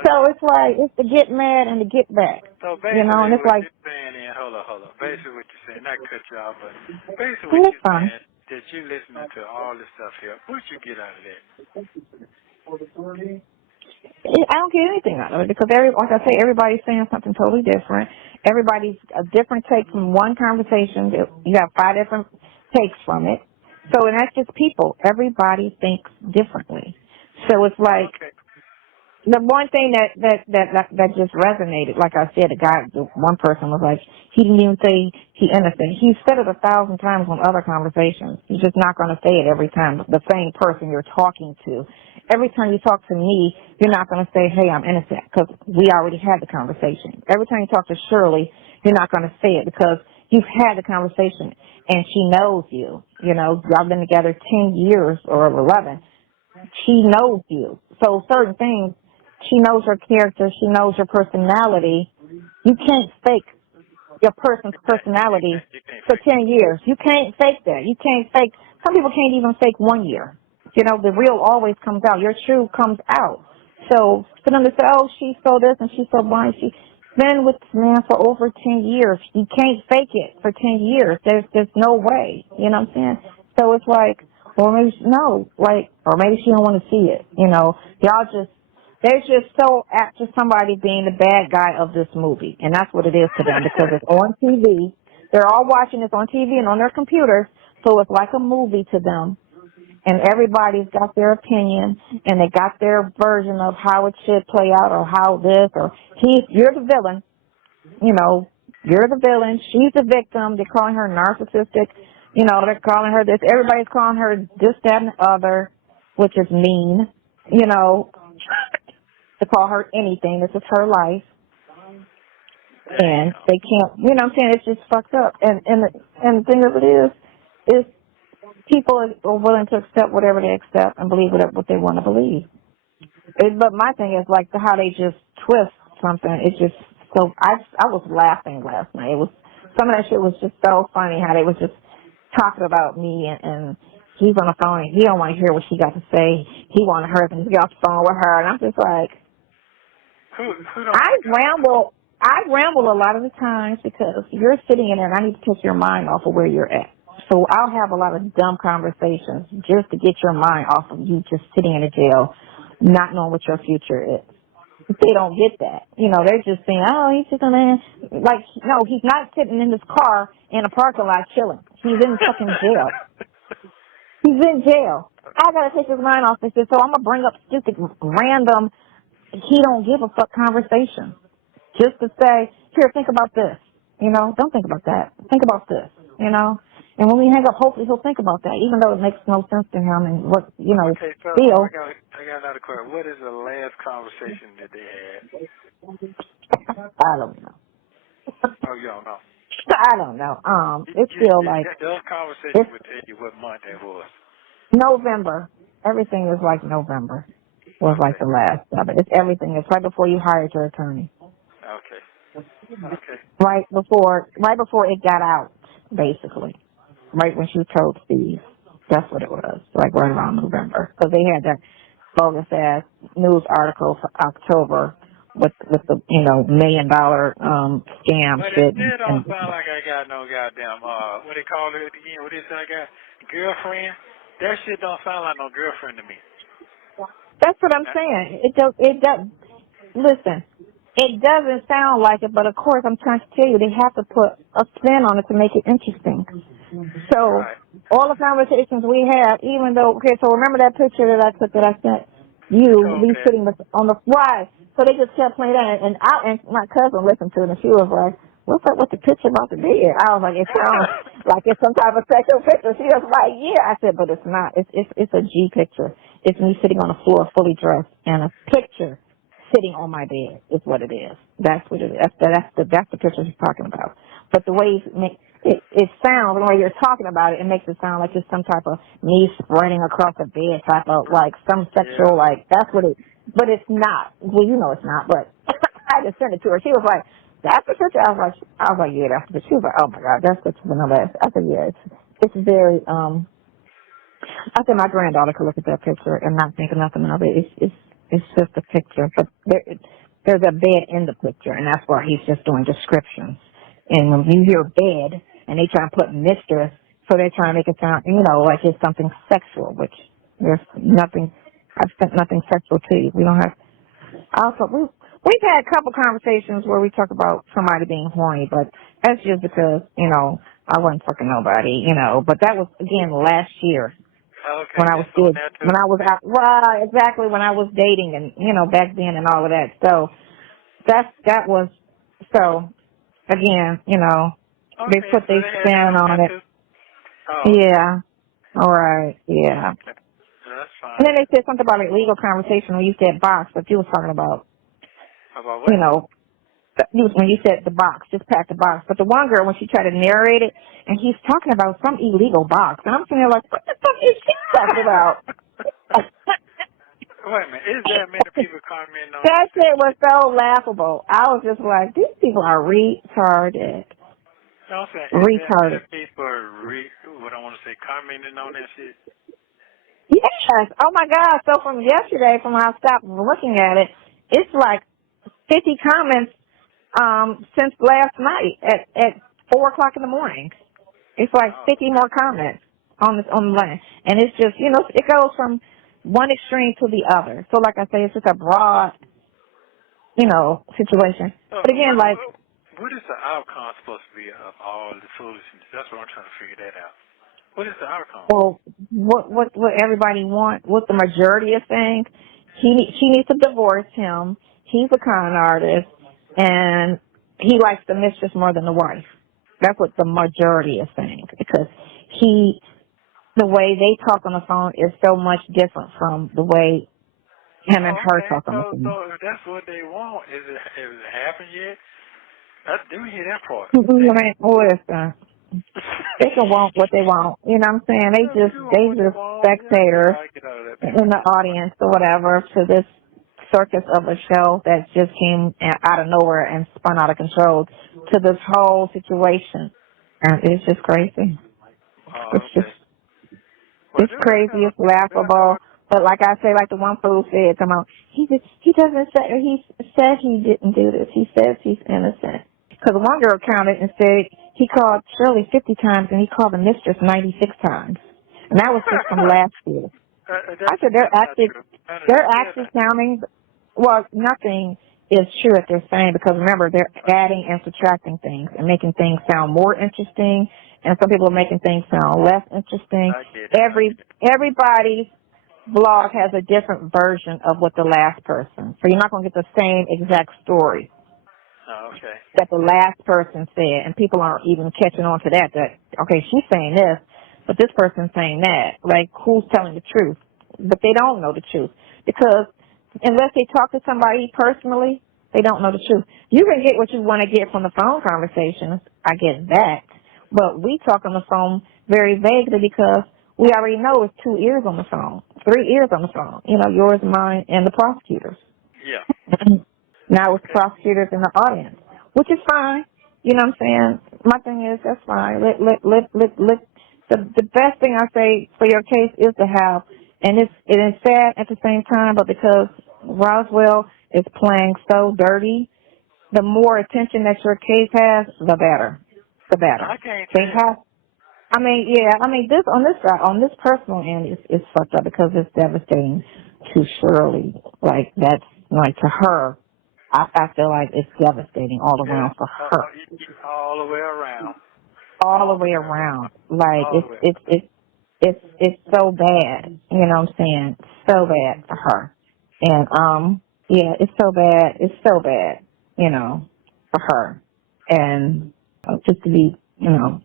So it's like, it's to get mad and to get back. So basically, and it's like, you're saying, hold on. Basically what you're saying, not cut you off, but basically what you're saying, that you listening to all this stuff here, what you get out of that? I don't get anything out of it because, like I say, everybody's saying something totally different. Everybody's a different take from one conversation. You have 5 different takes from it. So, and that's just people. Everybody thinks differently. So it's like, the one thing that just resonated, like I said, one person was like, he didn't even say he innocent. He said it 1,000 times on other conversations. He's just not going to say it every time. The same person you're talking to. Every time you talk to me, you're not going to say, hey, I'm innocent, because we already had the conversation. Every time you talk to Shirley, you're not going to say it because you've had the conversation and she knows you. Y'all been together 10 years or 11. She knows you. So certain things, she knows your character. She knows your personality. You can't fake your person's personality for 10 years. You can't fake that. You can't fake. Some people can't even fake 1 year. The real always comes out. Your true comes out. So for them to say, oh, she's so this and she's so blind, been with this man for over 10 years. You can't fake it for 10 years. There's no way. You know what I'm saying? So it's like, or maybe no, like, or maybe she don't want to see it. You know, they're just so apt to somebody being the bad guy of this movie, and that's what it is to them because it's on TV. They're all watching this on TV and on their computers, so it's like a movie to them. And everybody's got their opinion, and they got their version of how it should play out, or how this, or you're the villain. You know, you're the villain. She's the victim. They're calling her narcissistic. You know, they're calling her this. Everybody's calling her this, that, and the other, which is mean. You know, to call her anything. This is her life. And they can't, you know what I'm saying? It's just fucked up. And the thing of it is people are willing to accept whatever they accept and believe what they want to believe. But my thing is like how they just twist something. It's just so, I was laughing last night. It was, some of that shit was just so funny how they was just talking about me and he's on the phone and he don't want to hear what she got to say. He wanted her to get off the phone with her. And I'm just like, I ramble a lot of the times because you're sitting in there and I need to take your mind off of where you're at. So I'll have a lot of dumb conversations just to get your mind off of you just sitting in a jail, not knowing what your future is. They don't get that. You know, they're just saying, oh, he's just gonna, like, no, he's not sitting in his car in a parking lot chilling. He's in fucking jail. He's in jail. I gotta take his mind off this, so I'm gonna bring up stupid, random, he don't give a fuck conversation. Just to say, here, think about this. You know, don't think about that. Think about this, you know. And when we hang up, hopefully he'll think about that, even though it makes no sense to him and what, you know, okay, so feel. I got another question. What is the last conversation that they had? I don't know. Oh, you don't know? I don't know. It's still like. Those conversations would tell you what month it was. November. Everything is like November. Was like the last of it. It's everything. It's right before you hired your attorney. Okay. Okay. Right before it got out, basically. Right when she told Steve. That's what it was. Like right around November. Because they had that bogus ass news article for October with the, you know, $1 million scam but shit. But it don't sound like I got no goddamn, what they call it again? What is that I got? Girlfriend? That shit don't sound like no girlfriend to me. That's what I'm saying. It does. Listen, it doesn't sound like it, but of course I'm trying to tell you they have to put a spin on it to make it interesting. So all the conversations we have, even though, okay, so remember that picture that I took that I sent you, me sitting on the fly. So they just kept playing that, and my cousin listened to it, and she was like, what's up with the picture about the bed? I was like, it sounds like it's some type of sexual picture. She was like, yeah. I said, but it's not. It's a G picture. It's me sitting on the floor fully dressed and a picture sitting on my bed is what it is. That's what it is. That's the picture she's talking about. But the way it sounds, the way you're talking about it, it makes it sound like it's some type of me spreading across the bed type of, like, some sexual, like, that's what it, but it's not. Well, you know it's not, but I just sent it to her. She was like, that's the picture. I was like, yeah, that's the picture. She was like, oh my God, that's the number. I said, yeah, it's very, I said my granddaughter could look at that picture and not think of nothing of it. It's just a picture, but there's a bed in the picture, and that's why he's just doing descriptions. And when you hear bed, and they try to put mistress, so they're trying to make it sound, you know, like it's something sexual, which there's nothing. I've sent nothing sexual to you. We don't have. Also, we've had a couple conversations where we talk about somebody being horny, but that's just because, you know, I wasn't fucking nobody, you know. But that was again last year. Okay, when I was out, well, exactly, when I was dating and, you know, back then and all of that. So that was, so again, you know, they put their spin on it. Oh. Yeah. All right. Yeah. Okay. That's fine. And then they said something about an illegal conversation when you said box, but you was talking about what? You know, when you said the box, just pack the box. But the one girl, when she tried to narrate it, and he's talking about some illegal box. And I'm sitting there like, what the fuck is she talking about? Wait a minute. Is there many people commenting on that? Shit was so laughable. I was just like, these people are retarded. No, I'm saying, retarded. People what I want to say, commenting on that shit? Yes. Oh, my God. So from yesterday, from when I stopped looking at it, it's like 50 comments since last night at 4:00 in the morning. It's like 50 more comments on the line, and it's just it goes from one extreme to the other. So like I say, it's just a broad situation. But again, like, what is the outcome supposed to be of all the foolishness? That's what I'm trying to figure that out. What is the outcome? well, what everybody wants, what the majority is saying, she needs to divorce him. He's a con artist, and he likes the mistress more than the wife. That's what the majority is saying, because the way they talk on the phone is so much different from the way him and her talk on the phone. So if that's what they want, is it happened yet? Let me hear that part. Listen, they can want what they want. You know what I'm saying? They just spectators in the audience or whatever to this circus of a show that just came out of nowhere and spun out of control to this whole situation. And it's just crazy. It's crazy. It's laughable. But like I say, like the one fool said, he doesn't say, he said he didn't do this. He says he's innocent. Because one girl counted and said he called Shirley 50 times and he called the mistress 96 times. And that was just from last year. I said they're actually counting. Well, nothing is true that they're saying, because remember, they're adding and subtracting things and making things sound more interesting, and some people are making things sound less interesting. Everybody's blog has a different version of what the last person. So you're not going to get the same exact story that the last person said, and people aren't even catching on to that, okay, she's saying this, but this person's saying that. Like, who's telling the truth? But they don't know the truth, because unless they talk to somebody personally, they don't know the truth. You can get what you want to get from the phone conversations. I get that. But we talk on the phone very vaguely because we already know it's 2 ears on the phone, 3 ears on the phone. Yours, mine, and the prosecutors. Yeah. Now it's prosecutors in the audience, which is fine. You know what I'm saying? My thing is, that's fine. The best thing I say for your case is to have, and it is sad at the same time, but because Roswell is playing so dirty, the more attention that your case has, the better. The better. I can't they have. On this personal end, it's fucked up because it's devastating to Shirley. Like, that's like to her. I feel like it's devastating all around for her. All the way around. All the way around. Like, it's so bad. You know what I'm saying? So bad for her. And, it's so bad. It's so bad, for her. And just to be, so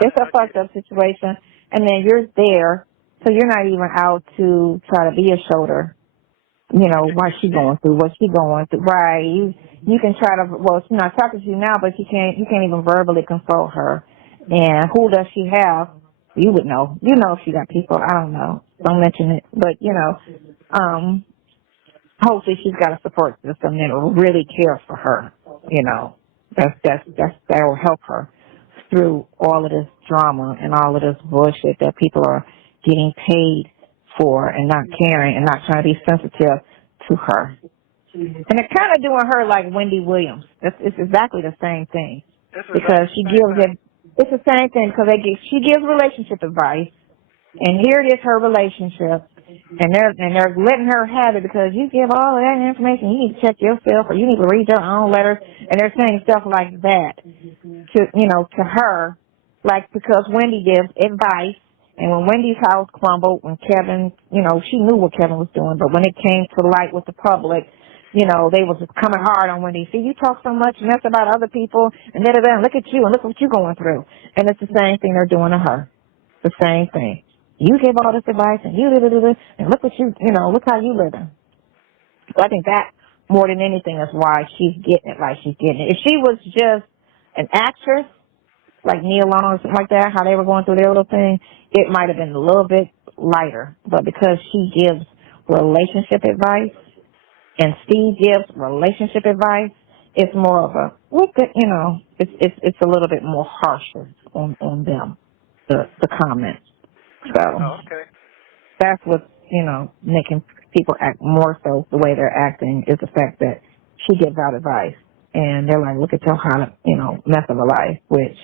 it's a fucked up situation. And then you're there, so you're not even out to try to be a shoulder. What she going through, Right. You can try to, well, she's not talking to you now, but you can't even verbally console her. And who does she have? You would know. You know if she got people. I don't know. Don't mention it. But, hopefully she's got a support system that will really care for her. That will help her through all of this drama and all of this bullshit that people are getting paid for and not caring and not trying to be sensitive to her. And they're kind of doing her like Wendy Williams. It's exactly the same thing. Because she gives it, it's the same thing because she gives relationship advice, and here it is, her relationship, and they're letting her have it because you give all of that information, you need to check yourself, or you need to read your own letters, and they're saying stuff like that to her, like, because Wendy gives advice. And when Wendy's house crumbled, when Kevin, she knew what Kevin was doing, but when it came to light with the public, they was just coming hard on Wendy. See, you talk so much mess about other people, and then look at you, and look what you're going through. And it's the same thing they're doing to her. The same thing. You gave all this advice, and and look what look how you living. So I think that, more than anything, is why she's getting it like she's getting it. If she was just an actress, like Neil Long or something like that, how they were going through their little thing, it might have been a little bit lighter. But because she gives relationship advice and Steve gives relationship advice, it's more of a it's a little bit more harsher on them, the comments. So that's what's making people act more so the way they're acting is the fact that she gives out advice. And they're like, look at your hot, mess of a life, which,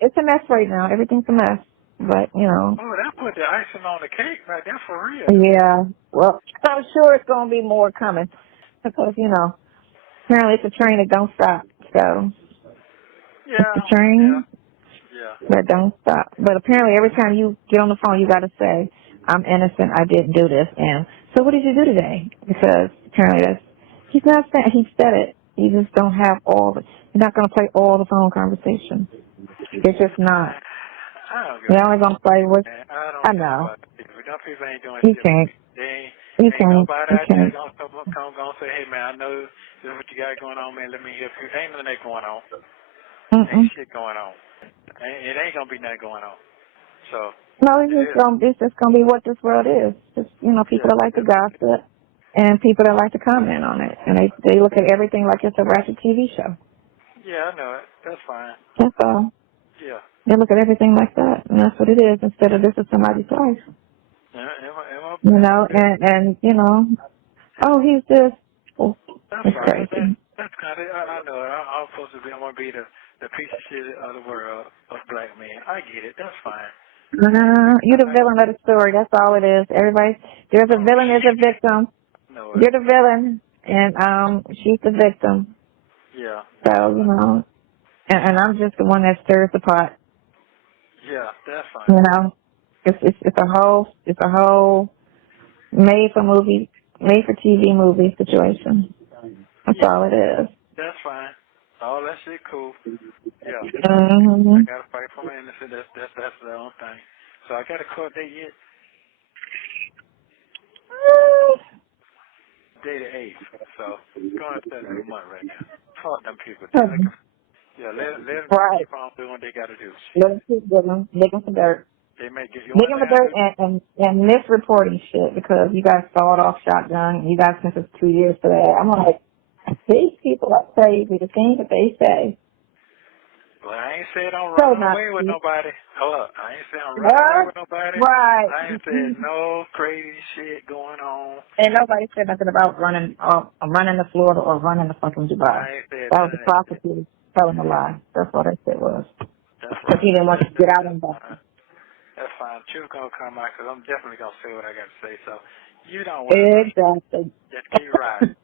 it's a mess right now. Everything's a mess. But, Oh, that put the icing on the cake right there for real. Yeah. Well, I'm sure it's going to be more coming. Because, apparently it's a train that don't stop. So, Yeah. it's a train Yeah. that don't stop. But apparently every time you get on the phone, you got to say, I'm innocent, I didn't do this. And so what did you do today? Because apparently he's not saying, he said it. You just don't have you're not going to play all the phone conversations. It's just not. You're only going to play what, I know. Them people ain't doing You shit. can't. They You ain't can't. nobody out there gonna say, hey man, I know this is what you got going on, man, let me help you. Ain't nothing going on. Ain't shit going on. It ain't gonna be nothing going on. So no, it's just gonna be what this world is. Just people that like to gossip and people that like to comment on it. And they look at everything like it's a ratchet TV show. yeah, I know it. That's fine. That's all. Yeah. They look at everything like that, and that's what it is, instead of this is somebody's life. And oh, he's this. Well, that's it's fine. crazy. That's kind of, I know it. I'm supposed to be, I'm going to be the piece of shit of the world of black men. I get it. That's fine. You're the villain of the story. That's all it is. There's a villain, there's a victim. No, You're the villain, and she's the victim. Yeah. So, and I'm just the one that stirs the pot. Yeah, that's fine. It's a whole made for TV movie situation. That's all it is. That's fine. All that shit cool. Yeah. Mm-hmm. I gotta fight for my innocence. That's the only thing. So I got a court date yet? Day the 8th. So going to that month right now. Fuck them people. Let them keep on doing what they gotta do. Let them keep digging for dirt. They may get you digging for dirt and misreporting shit because you guys sawed off shotgun. You guys sentenced 2 years for that. I'm like, these people are crazy. The things that they say. Well, I ain't said I'm running away with nobody. Hold up. I ain't said I'm running away with nobody. Right. I ain't said no crazy shit going on. And nobody said nothing about running to Florida or running to fucking Dubai. I ain't said That was the prosecutor telling a lie. That's all they said was. That's right. Because he didn't want to get out and back. That's fine. Truth gonna come out because I'm definitely gonna say what I got to say. So you don't worry. Exactly. Just keep riding.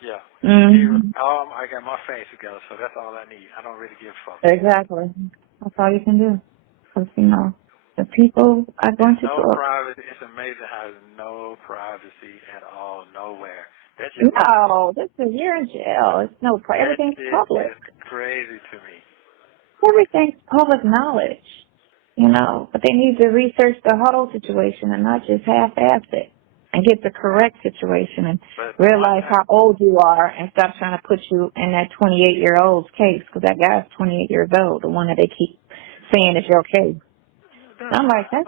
Yeah. Mm-hmm. I got my face together, so that's all I need. I don't really give a fuck. Exactly. That's all you can do. Because, the people are going to talk. Privacy. It's amazing how there's no privacy at all, nowhere. You're in jail. It's no everything's public. It's crazy to me. Everything's public knowledge, But they need to research the whole situation and not just half-ass it. And get the correct situation and realize how old you are and stop trying to put you in that 28-year-old's case because that guy's 28 years old, the one that they keep saying is your case. I'm like, that's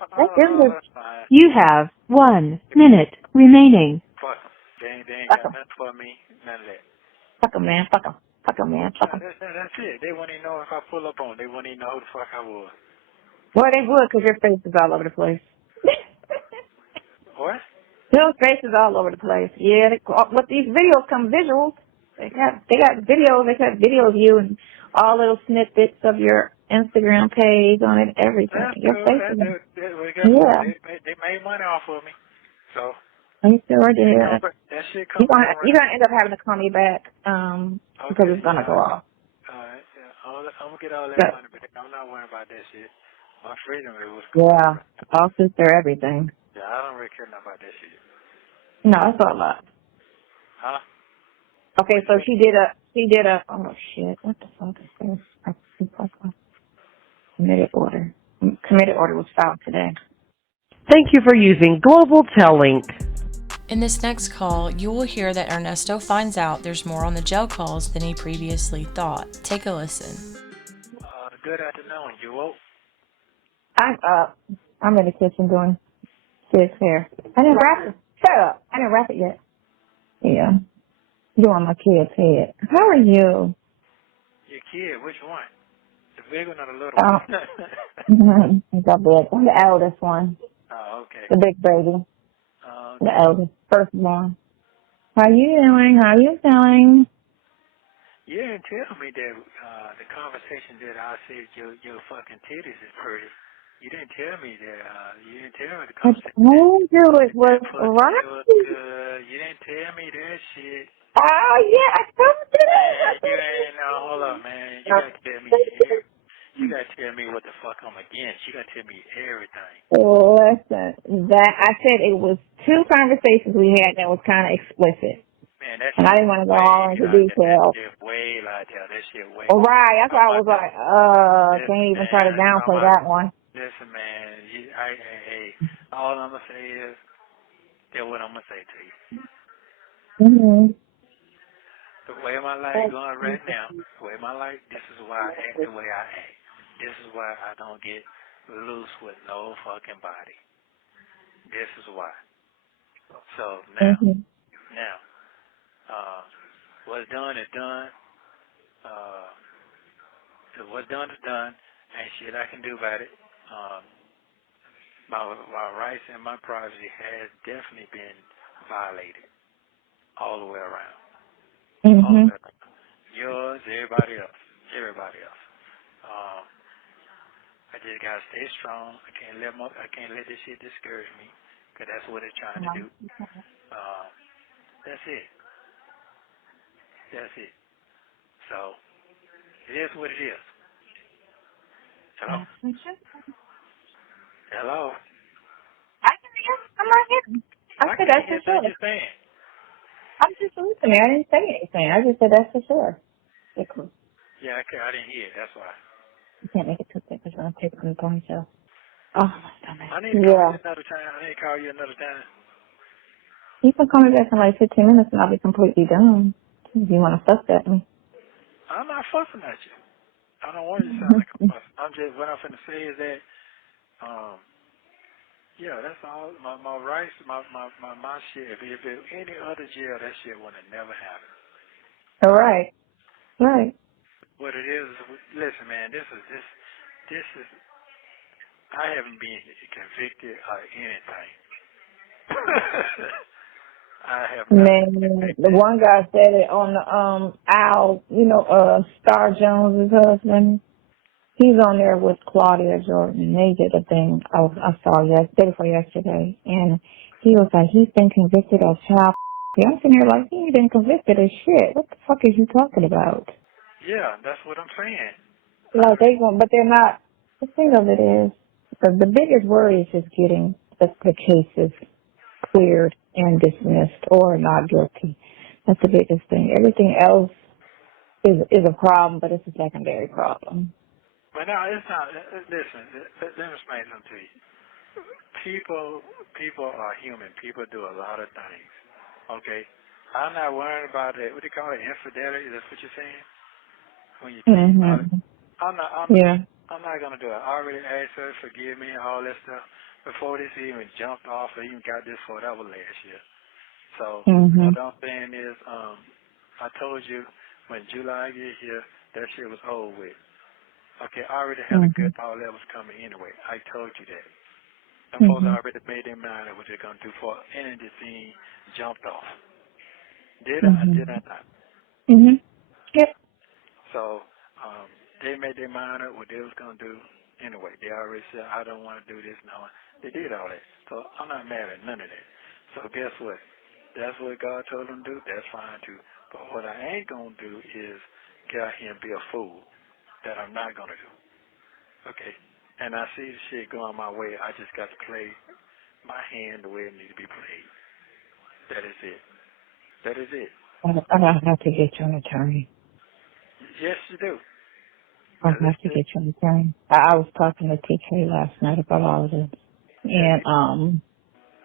You have 1 minute remaining. Fuck them. They ain't got nothing for me, none of that. Fuck them, man. Fuck them. Fuck them, man. Fuck them. That's it. They wouldn't even know if I pull up on. They wouldn't even know who the fuck I was. Well, they would because your face is all over the place. What? Your face is all over the place. Yeah, with these videos come visuals. They got videos. They got video of you and all little snippets of your Instagram page on it, everything. That's your cool. face They made money off of me. So. You sure did. That shit comes You're gonna end up having to call me back because it's gonna go off. All right. Yeah. I'm gonna get all that money back. I'm not worrying about that shit. My freedom it was cool. Yeah. Lawsuits are everything. Yeah, I don't really care enough about that shit. No, that's all lot. Huh? Okay, so she did a oh shit, what the fuck is this? Committed order. Committed order was filed today. Thank you for using Global Tel Link. In this next call, you will hear that Ernesto finds out there's more on the jail calls than he previously thought. Take a listen. Good afternoon. You woke? I'm up. I'm in the kitchen doing kids' hair. I didn't wrap it. Shut up. I didn't wrap it yet. Yeah. Doing my kid's head. How are you? Your kid? Which one? The big one or the little one? I'm the eldest one. Oh, okay. The big baby. The eldest, firstborn. How you doing? How you feeling? You didn't tell me that the conversation that I said your fucking titties is pretty. You didn't tell me that. You didn't tell me the I conversation. told you it was right. Was good. You didn't tell me that shit. Oh yeah, I told you that. You ain't hold up, man. You gotta tell me. You gotta tell me what the fuck I'm against. You gotta tell me everything. Listen, that I said it was 2 conversations we had that was kind of explicit. Man, that and I didn't want to go all into detail. That shit way like that. That shit way. Right, that's why I was like, can't even try to downplay that one. Listen, man, all I'm gonna say is that's what I'm gonna say to you. Mm-hmm. The way my life going right now, the way my life, this is why I act the way I act. This is why I don't get loose with no fucking body. This is why. So now, what's done is done. What's done is done. Ain't shit I can do about it. My rights and my privacy has definitely been violated all the way around. All the way around. Yours, everybody else. I just gotta stay strong. I can't let this shit discourage me, 'cause that's what it's trying to do. That's it. So it is what it is. Hello. Hello. I can hear. I'm right here. I said that's for sure. What you're saying. I'm just listening. I didn't say anything. I just said that's for sure. Yeah, I didn't hear it. That's why. You can't make it too thick because I'm taking the ponytail. Oh, my stomach. I need to call you another time. You can call me back in like 15 minutes and I'll be completely done. If you want to fuss at me. I'm not fussing at you. I don't want you to sound like a fuss. What I'm finna say is that, yeah, that's all. My rights, my shit. If it was any other jail, that shit would have never happened. All right. Right. What it is, listen, man, this is, I haven't been convicted of anything. I have not. Man, the one guy said it on the Al, Star Jones' husband. He's on there with Claudia Jordan. They did a thing I saw day before yesterday, and he was like, he's been convicted of child. I'm sitting here like, he ain't been convicted of shit. What the fuck is you talking about? Yeah, that's what I'm saying. Like but they're not. The thing of it is, the biggest worry is just getting the cases cleared and dismissed or not guilty. That's the biggest thing. Everything else is a problem, but it's a secondary problem. But no, it's not. Listen, let me explain something to you. People are human. People do a lot of things. Okay? I'm not worried about it. What do you call it? Infidelity? That's what you're saying? When you think about it. I'm not going to do it. I already asked her to forgive me and all that stuff before this even jumped off or even got this far. That was last year. So what I'm saying is, I told you when July get here, that shit was over with. Okay, I already had a good all that was coming anyway. I told you that. Them folks already made their mind up what they're going to do for any of the scene jumped off. Did I not? Yep. So they made their mind up what they was going to do anyway. They already said, I don't want to do this. No, they did all that. So I'm not mad at none of that. So guess what? That's what God told them to do. That's fine too. But what I ain't going to do is get out here and be a fool. That I'm not going to do. Okay? And I see the shit going my way. I just got to play my hand the way it needs to be played. That is it. I have to get you an attorney. Yes, you do. I have to get you an attorney. I was talking to TK last night about all of this. And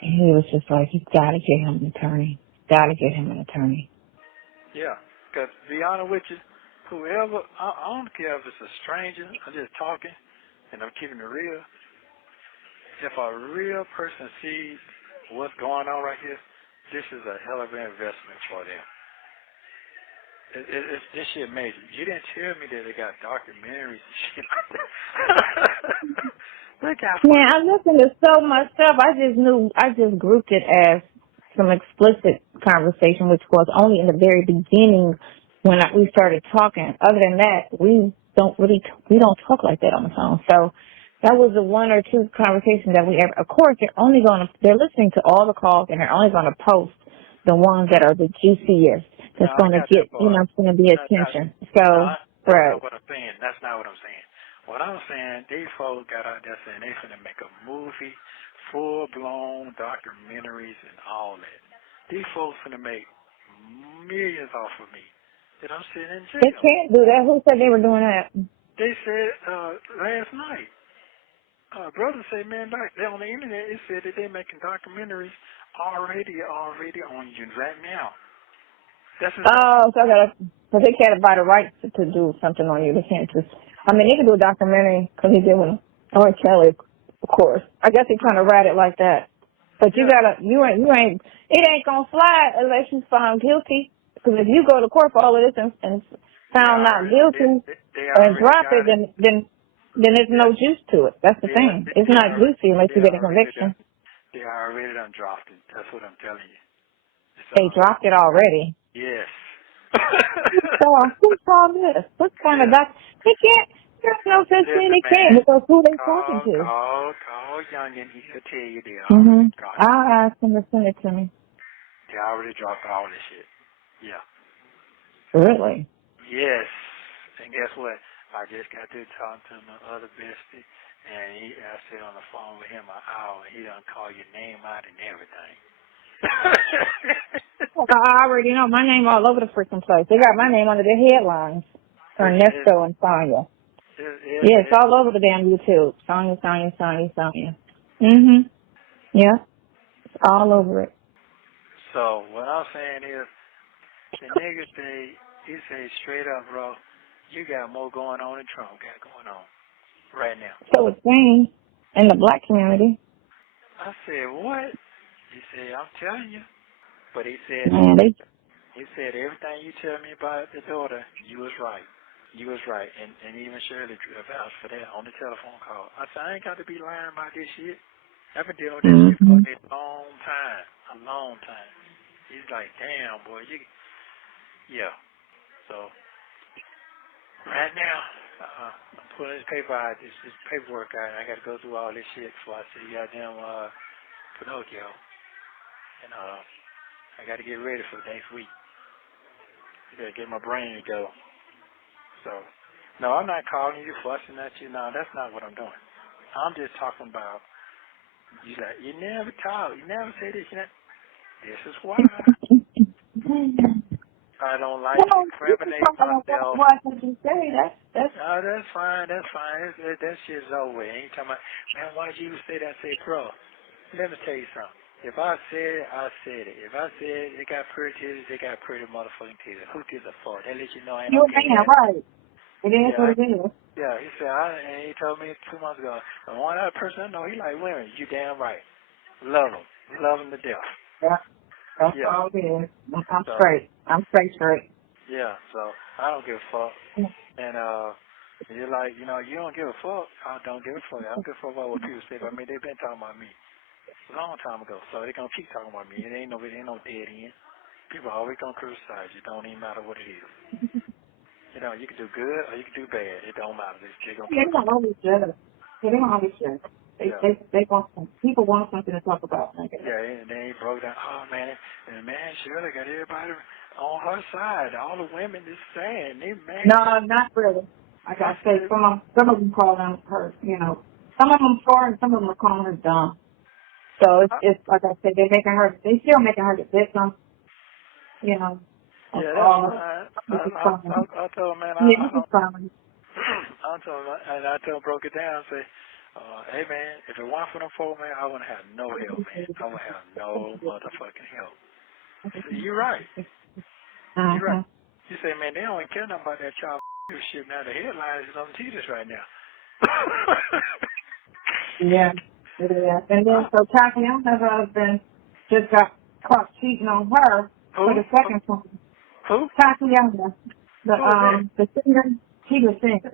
he was just like, you got to get him an attorney. Yeah. Because to be honest with you, whoever, I don't care if it's a stranger, I'm just talking, and I'm keeping it real. If a real person sees what's going on right here, this is a hell of an investment for them. This shit amazing. You didn't tell me that they got documentaries and shit like that. Look out. Man, I listened to so much stuff. I just grouped it as some explicit conversation, which was only in the very beginning when we started talking. Other than that, we don't talk like that on the phone. So that was the one or two conversations that we ever. Of course, they're listening to all the calls, and they're only going to post the ones that are the juiciest. That's going to get, it's going to be attention. Right. That's not what I'm saying. That's not what I'm saying. What I'm saying, these folks got out there saying they finna make a movie, full-blown documentaries and all that. These folks finna make millions off of me. That I'm sitting in jail. They can't do that. Who said they were doing that? They said last night. Brother said, man, back there on the internet, it said that they're making documentaries already on you right now. So they can't buy the rights to do something on you. They can't just. I mean, they can do a documentary because he did with R. Kelly, of course. I guess they're trying to write it like that. But it ain't gonna fly unless you found guilty. Because if you go to court for all of this and found not guilty and drop it, then there's no juice to it. That's the thing. It's not juicy unless you get a conviction. They already done dropped it. That's what I'm telling you. They dropped it already. Yes. So who saw this? What kind of they can't. There's no such thing they can't because who they talking to? Call Youngin. He could tell you they already got it. I'll ask him to send it to me. They already dropped all this shit. Yeah. Really? Yes. And guess what? I just got to talk to my other bestie, and I sat on the phone with him an hour, and he done call your name out and everything. I already know my name all over the freaking place. They got my name under their headlines. Ernesto and Sonya. Yeah, it's all over the damn YouTube. Sonya. Yeah. It's all over it. So what I'm saying is, the niggas he say straight up, bro, you got more going on than Trump got going on right now. So it seems in the black community. I said, what? He said, I'm telling you. But he said, he said, everything you tell me about the daughter, you was right. You was right. And even Shirley vouched for that on the telephone call. I said, I ain't got to be lying about this shit. I've been dealing with that shit for a long time. He's like, damn, boy, yeah. So, right now, I'm pulling this paper out, this paperwork out, and I got to go through all this shit before I see goddamn Pinocchio. And I got to get ready for next week. I got to get my brain to go. So, no, I'm not calling you, fussing at you. No, that's not what I'm doing. I'm just talking about, you never talk. You never say this. This is why I don't like to incriminate myself. What did you say? That's fine. That's fine. That shit's over. Ain't talking about, man, why'd you say that? Say, bro, let me tell you something. If I said it, I said it. If I said they got pretty titties, they got pretty motherfucking titties. Who gives a fuck? That let you know I ain't okay. Right. It is what it is. Yeah, he said, and he told me 2 months ago, the one other person I know, he like women. You damn right. Love them. Love them to death. Yeah. That's all it is. I'm straight. I'm straight. Yeah, so I don't give a fuck. And you're like, you don't give a fuck. I don't give a fuck. I don't give a fuck about what people say about me. They've been talking about me a long time ago, so they're going to keep talking about me. It ain't no dead end. People are always going to criticize you. It don't even matter what it is. You can do good or you can do bad. It don't matter. They're going to they don't always judge. They don't always judge. They want people want something to talk about. Yeah, and they broke down. Oh man, Shirley got everybody on her side. All the women is saying they mad. No, not really. Like I say, some of them call them her. Some of them for and some of them are calling her dumb. So it's like I said, they still making her the victim. Yeah, that's fine. I told him, man, I told him, broke it down, say, hey, man, if it weren't for them folk, man, I wouldn't have no help, man. I wouldn't have no motherfucking help. So you're right. You're right. You say, man, they don't care nothing about that child shit now. The headlines is on TV right now. Yeah, it is. And then, so Tatiana just got caught cheating on her for the second time. Who? Tatiana, the singer, she was singer.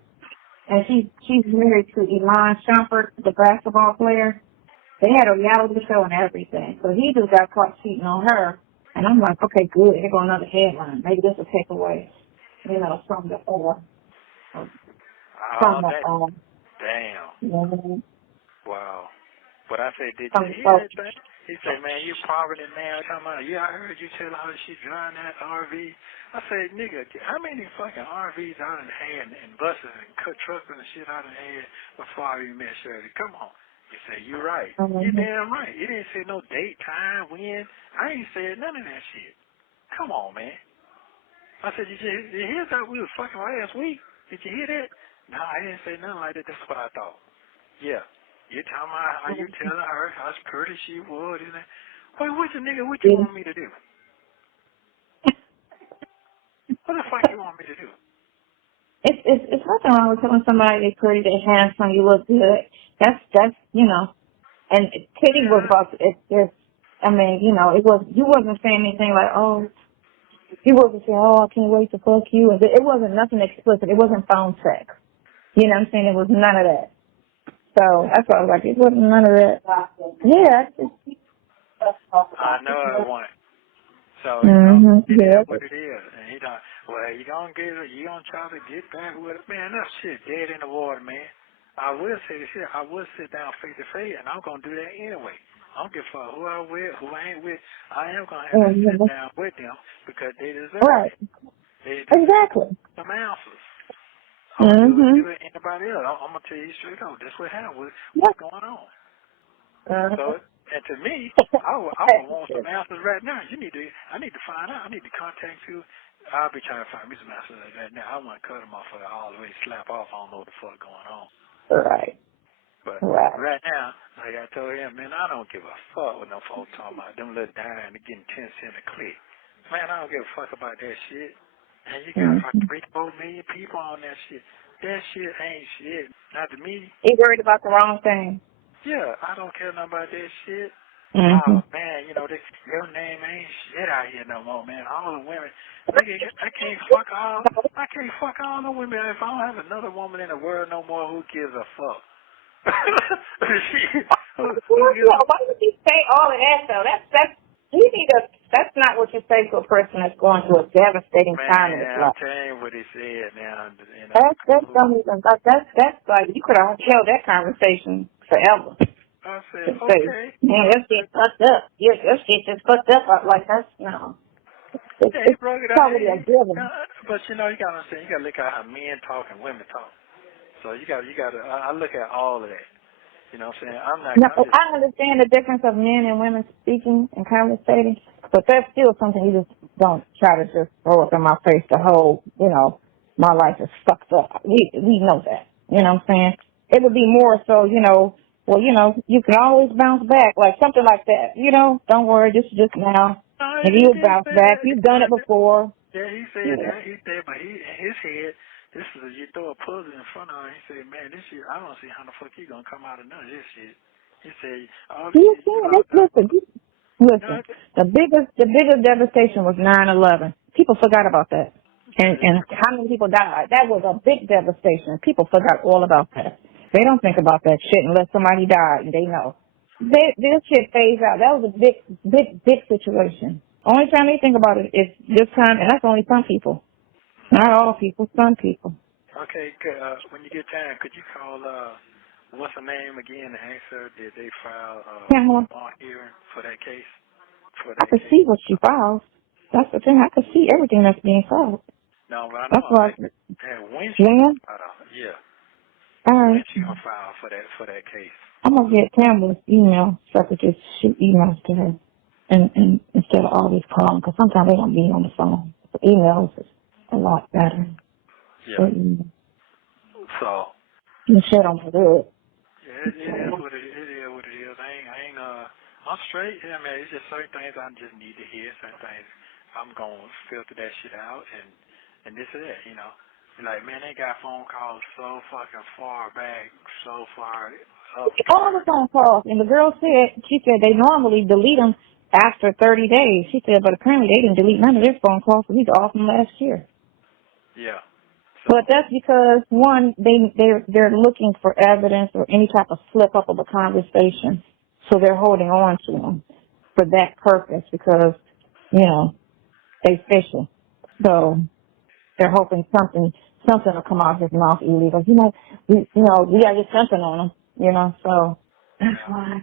and she's married to Elon Shumpert, the basketball player. They had a reality show and everything. So he just got caught cheating on her. And I'm like, okay, good. Here go another headline. Maybe this will take away, from the Damn. Mm-hmm. Wow. But I said, did you hear that thing? He said, man, you poverty now. Come on. Yeah, I heard you tell her she driving that RV. I said, nigga, how many fucking RVs I done had and buses and trucks and shit I done had before I even met Shirley? Come on. He said, you're right. Mm-hmm. You're damn right. You didn't say no date, time, when. I ain't said none of that shit. Come on, man. I said, did you hear that we was fucking last week? Did you hear that? No, I didn't say nothing like that. That's what I thought. Yeah. You talking about how you telling her how pretty she was and that. Wait, what you want me to do? What the fuck you want me to do? It's nothing wrong with telling somebody they're pretty, they're handsome, you look good. That's and Titty was about it was you wasn't saying anything like, oh, you wasn't saying, oh, I can't wait to fuck you. It wasn't nothing explicit. It wasn't phone sex. You know what I'm saying? It was none of that. So that's why I was like, it wasn't none of that. Yeah. I know it wasn't. So, it is what it is. And he done, well, you gonna try to get back with it. Man, that shit dead in the water, man. I will say this shit. I will sit down face to face, and I'm gonna do that anyway. I don't give a fuck who I'm with, who I ain't with. I am gonna have to sit down with them because they deserve it. They deserve some answers. I'm gonna do it anybody else. I'm gonna tell you straight up. That's what happened. What's going on? So, and to me, I would want some answers right now. I need to find out. I need to contact you. I'll be trying to find me some answers right now. I want to cut them off all the way, slap off. I don't know what the fuck going on. Right. But right now, like I told him, man, I don't give a fuck what them folks talking about. Them little dying and getting 10 cents a click. Man, I don't give a fuck about that shit. And you got like 3-4 million people on that shit. That shit ain't shit. Not to me. You worried about the wrong thing. Yeah, I don't care nothing about that shit. Mm-hmm. Oh, man, your name ain't shit out here no more, man. All the women. Nigga, I can't fuck all the women. If I don't have another woman in the world no more, who gives a fuck? Why would you say all of that, though? That's not what you say to a person that's going through a devastating time in his life. I'm telling you what he said now. That's like, you could have held that conversation forever. I said, okay. Man, your shit fucked up. Your shit just fucked up. Like, that's, no. It's probably a given. But, you gotta understand, you gotta look at how men talk and women talk. So you gotta, I look at all of that. You know what I'm saying? I understand the difference of men and women speaking and conversating, but that's still something you just don't try to just throw up in my face the whole, my life is fucked up. We know that. You know what I'm saying? It would be more so, you can always bounce back, like something like that. Don't worry, this is just now. If you bounce back, you've done it before. Yeah, he said that. He said, but in his head, this is, you throw a puzzle in front of him. He said, man, this shit, I don't see how the fuck you gonna come out of none of this shit. He said, listen, the biggest devastation was 9/11. People forgot about that. And how many people died? That was a big devastation. People forgot all about that. They don't think about that shit unless somebody died and they know. This shit fades out. That was a big situation. Only time they think about it is this time, and that's only some people. Not all people, some people. Okay, good. When you get time, could you call, what's her name again, and ask her, did they file on hearing for that case? I could see what she files. That's the thing. I could see everything that's being filed. No, but I know. That's why. When she gonna file? Yeah. All right. When she gonna file for that case? I'm gonna get Pamela's email so I could just shoot emails to her, and instead of always calling, because sometimes they don't be on the phone. The emails is a lot better. Yeah. So. You shit on my good. Yeah, it is what it is. I'm straight. Yeah, man. It's just certain things I just need to hear. Certain things I'm gonna filter that shit out, and this is it. Like, man, they got phone calls so fucking far back, so far up. All the phone calls, and the girl she said they normally delete them after 30 days. She said, but apparently they didn't delete none of their phone calls, so these are all from last year. Yeah. So, But that's because one, they're looking for evidence or any type of slip up of a conversation, so they're holding on to them for that purpose because they fishing. So they're hoping something will come out of his mouth illegal. We gotta get something on him. So that's why.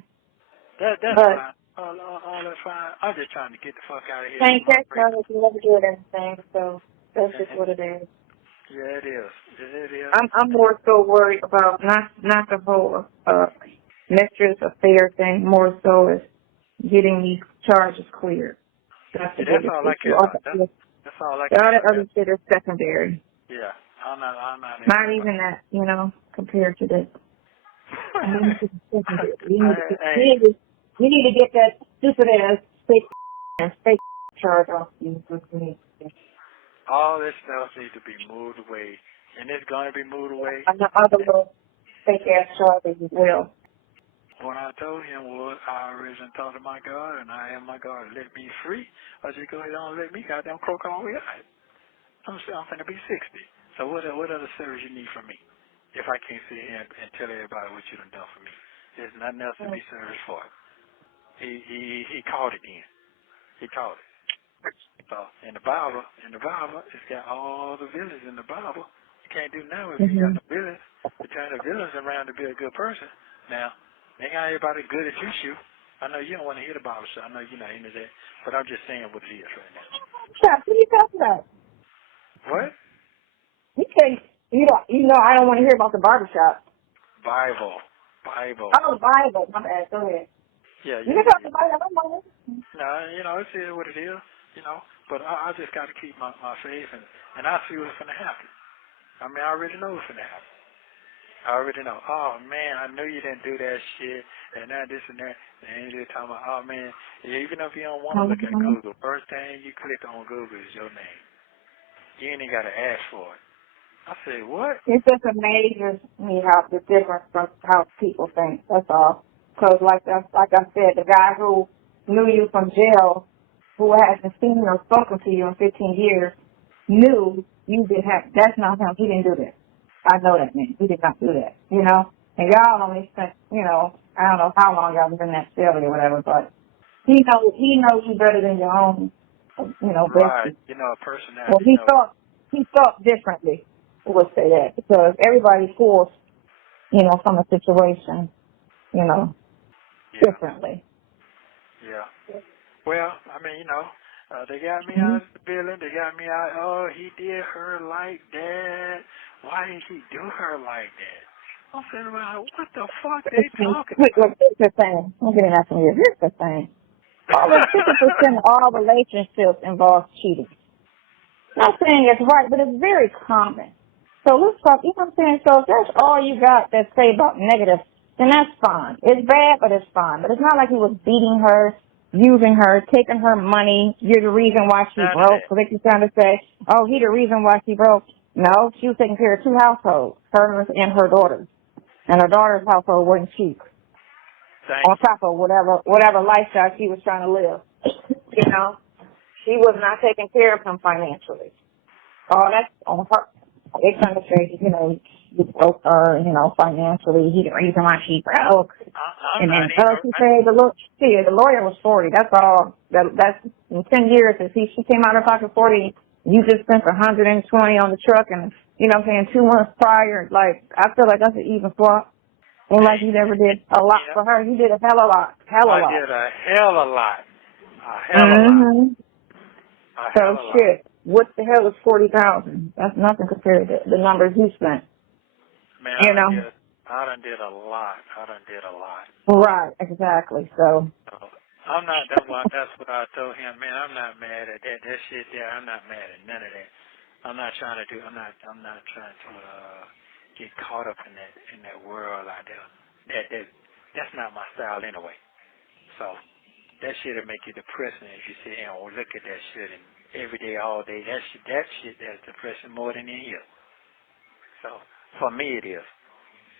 That's But fine. All that's fine. I'm just trying to get the fuck out of here. thank that God if you never did anything. So that's just what it is. Yeah, it is. It is. I'm more so worried about not the whole mistress affair thing. More so is getting these charges cleared. That's the biggest all I issue. care about. That's all I care All that about. other shit is secondary. Yeah, I'm not. Not even that, compared to this. You need to get that stupid ass fake charge off you. All this stuff needs to be moved away, and it's going to be moved away. And the other little fake ass charges as well. What I told him was, I arisen talked to my God, and I am my God. Let me free, or just go ahead and let me goddamn croak all the way out. I'm finna be 60. So what other service you need from me? If I can't sit here and tell everybody what you done for me, there's nothing else to be serviced for. He called it in. He called it. So in the Bible, it's got all the villains in the Bible. You can't do nothing if you got the villains. You turn the villains around to be a good person. Now, ain't got everybody good at you. I know you don't want to hear the Bible, so I know you're not into that. But I'm just saying what it is right now. What are you talking about? What? You can't. I don't want to hear about the barbershop. Bible. Oh, Bible. My bad. Go ahead. Yeah. You can talk about it. I don't mind it. No, it's what it is. But I just got to keep my faith, and I see what's going to happen. I mean, I already know what's going to happen. I already know. Oh, man, I knew you didn't do that shit, and that, this, and that. And you're talking about, oh, man, even if you don't want to look at Google, first thing you click on Google is your name. You ain't even got to ask for it. I said, what? It just amazes me how the difference from how people think. That's all. Because like I said, the guy who knew you from jail, who hasn't seen or spoken to you in 15 years, knew you didn't have. That's not him. He didn't do that. I know that man. He did not do that. And y'all only spent, I don't know how long y'all was in that cell or whatever, but he knows you better than your own, Right. bestie. A person that. Well, he thought differently. We'll say that because everybody forced, from a situation, differently. Yeah. Well, I mean, they got me out of the building. They got me out. Oh, he did her like that. Why did he do her like that? I'm saying, what the fuck they talking about? Look, here's the thing. I'm getting that from you. Here's the thing. Over 50% of all relationships involve cheating. I'm not saying it's right, but it's very common. So let's talk, you know what I'm saying? So if that's all you got to say about negative, then that's fine. It's bad, but it's fine. But it's not like he was beating her, using her, taking her money. You're the reason why she broke. So they keep trying to say, oh, he the reason why she broke. No, she was taking care of two households, hers and her daughter's. And her daughter's household wasn't cheap. On top of whatever lifestyle she was trying to live. She was not taking care of him financially. Oh, that's on her. They trying to say, you broke her, financially. He the reason why she broke. And then she said the lawyer was 40. That's all. That's in 10 years. If she came out of her pocket 40, you just spent 120 on the truck, and 2 months prior. Like I feel like that's an even swap. And like you never did a lot for her. You did a hell of a lot. I did a hell of a lot. So shit. What the hell is 40,000? That's nothing compared to the numbers you spent. Man, I done did a lot. Right, exactly. So I'm not. That's what I told him. Man, I'm not mad at that. That shit there. I'm not mad at none of that. I'm not trying to get caught up in that world out there. That's not my style anyway. So that shit'll make you depressing if you sit here and look at that shit and every day, all day. That shit that's depressing more than any of. So for me it is,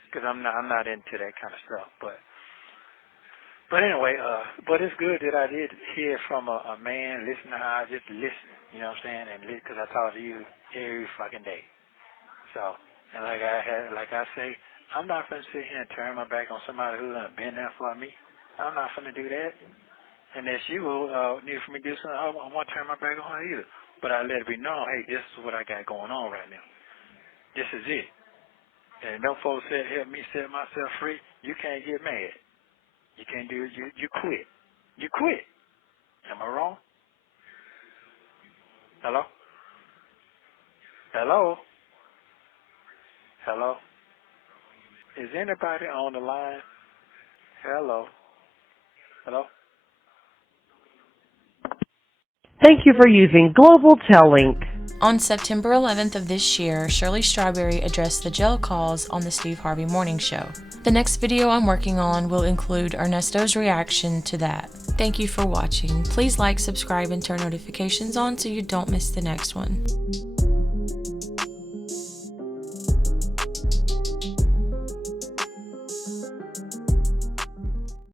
because I'm not into that kind of stuff. But anyway, but it's good that I did hear from a man. Listen to how I just listen. You know what I'm saying? And because I talk to you every fucking day. So, and like I say, I'm not finna sit here and turn my back on somebody who done been there for me. I'm not finna do that. And if she will need for me to do something, I won't turn my back on her either. But I let her be known, hey, this is what I got going on right now. This is it. And no folks said help me set myself free. You can't get mad. You can't do it. You quit. You quit. Am I wrong? Hello? Hello? Hello? Is anybody on the line? Hello? Hello? Thank you for using Global Tel Link. On September 11th of this year, Shirley Strawberry addressed the jail calls on the Steve Harvey Morning Show. The next video I'm working on will include Ernesto's reaction to that. Thank you for watching. Please like, subscribe, and turn notifications on so you don't miss the next one.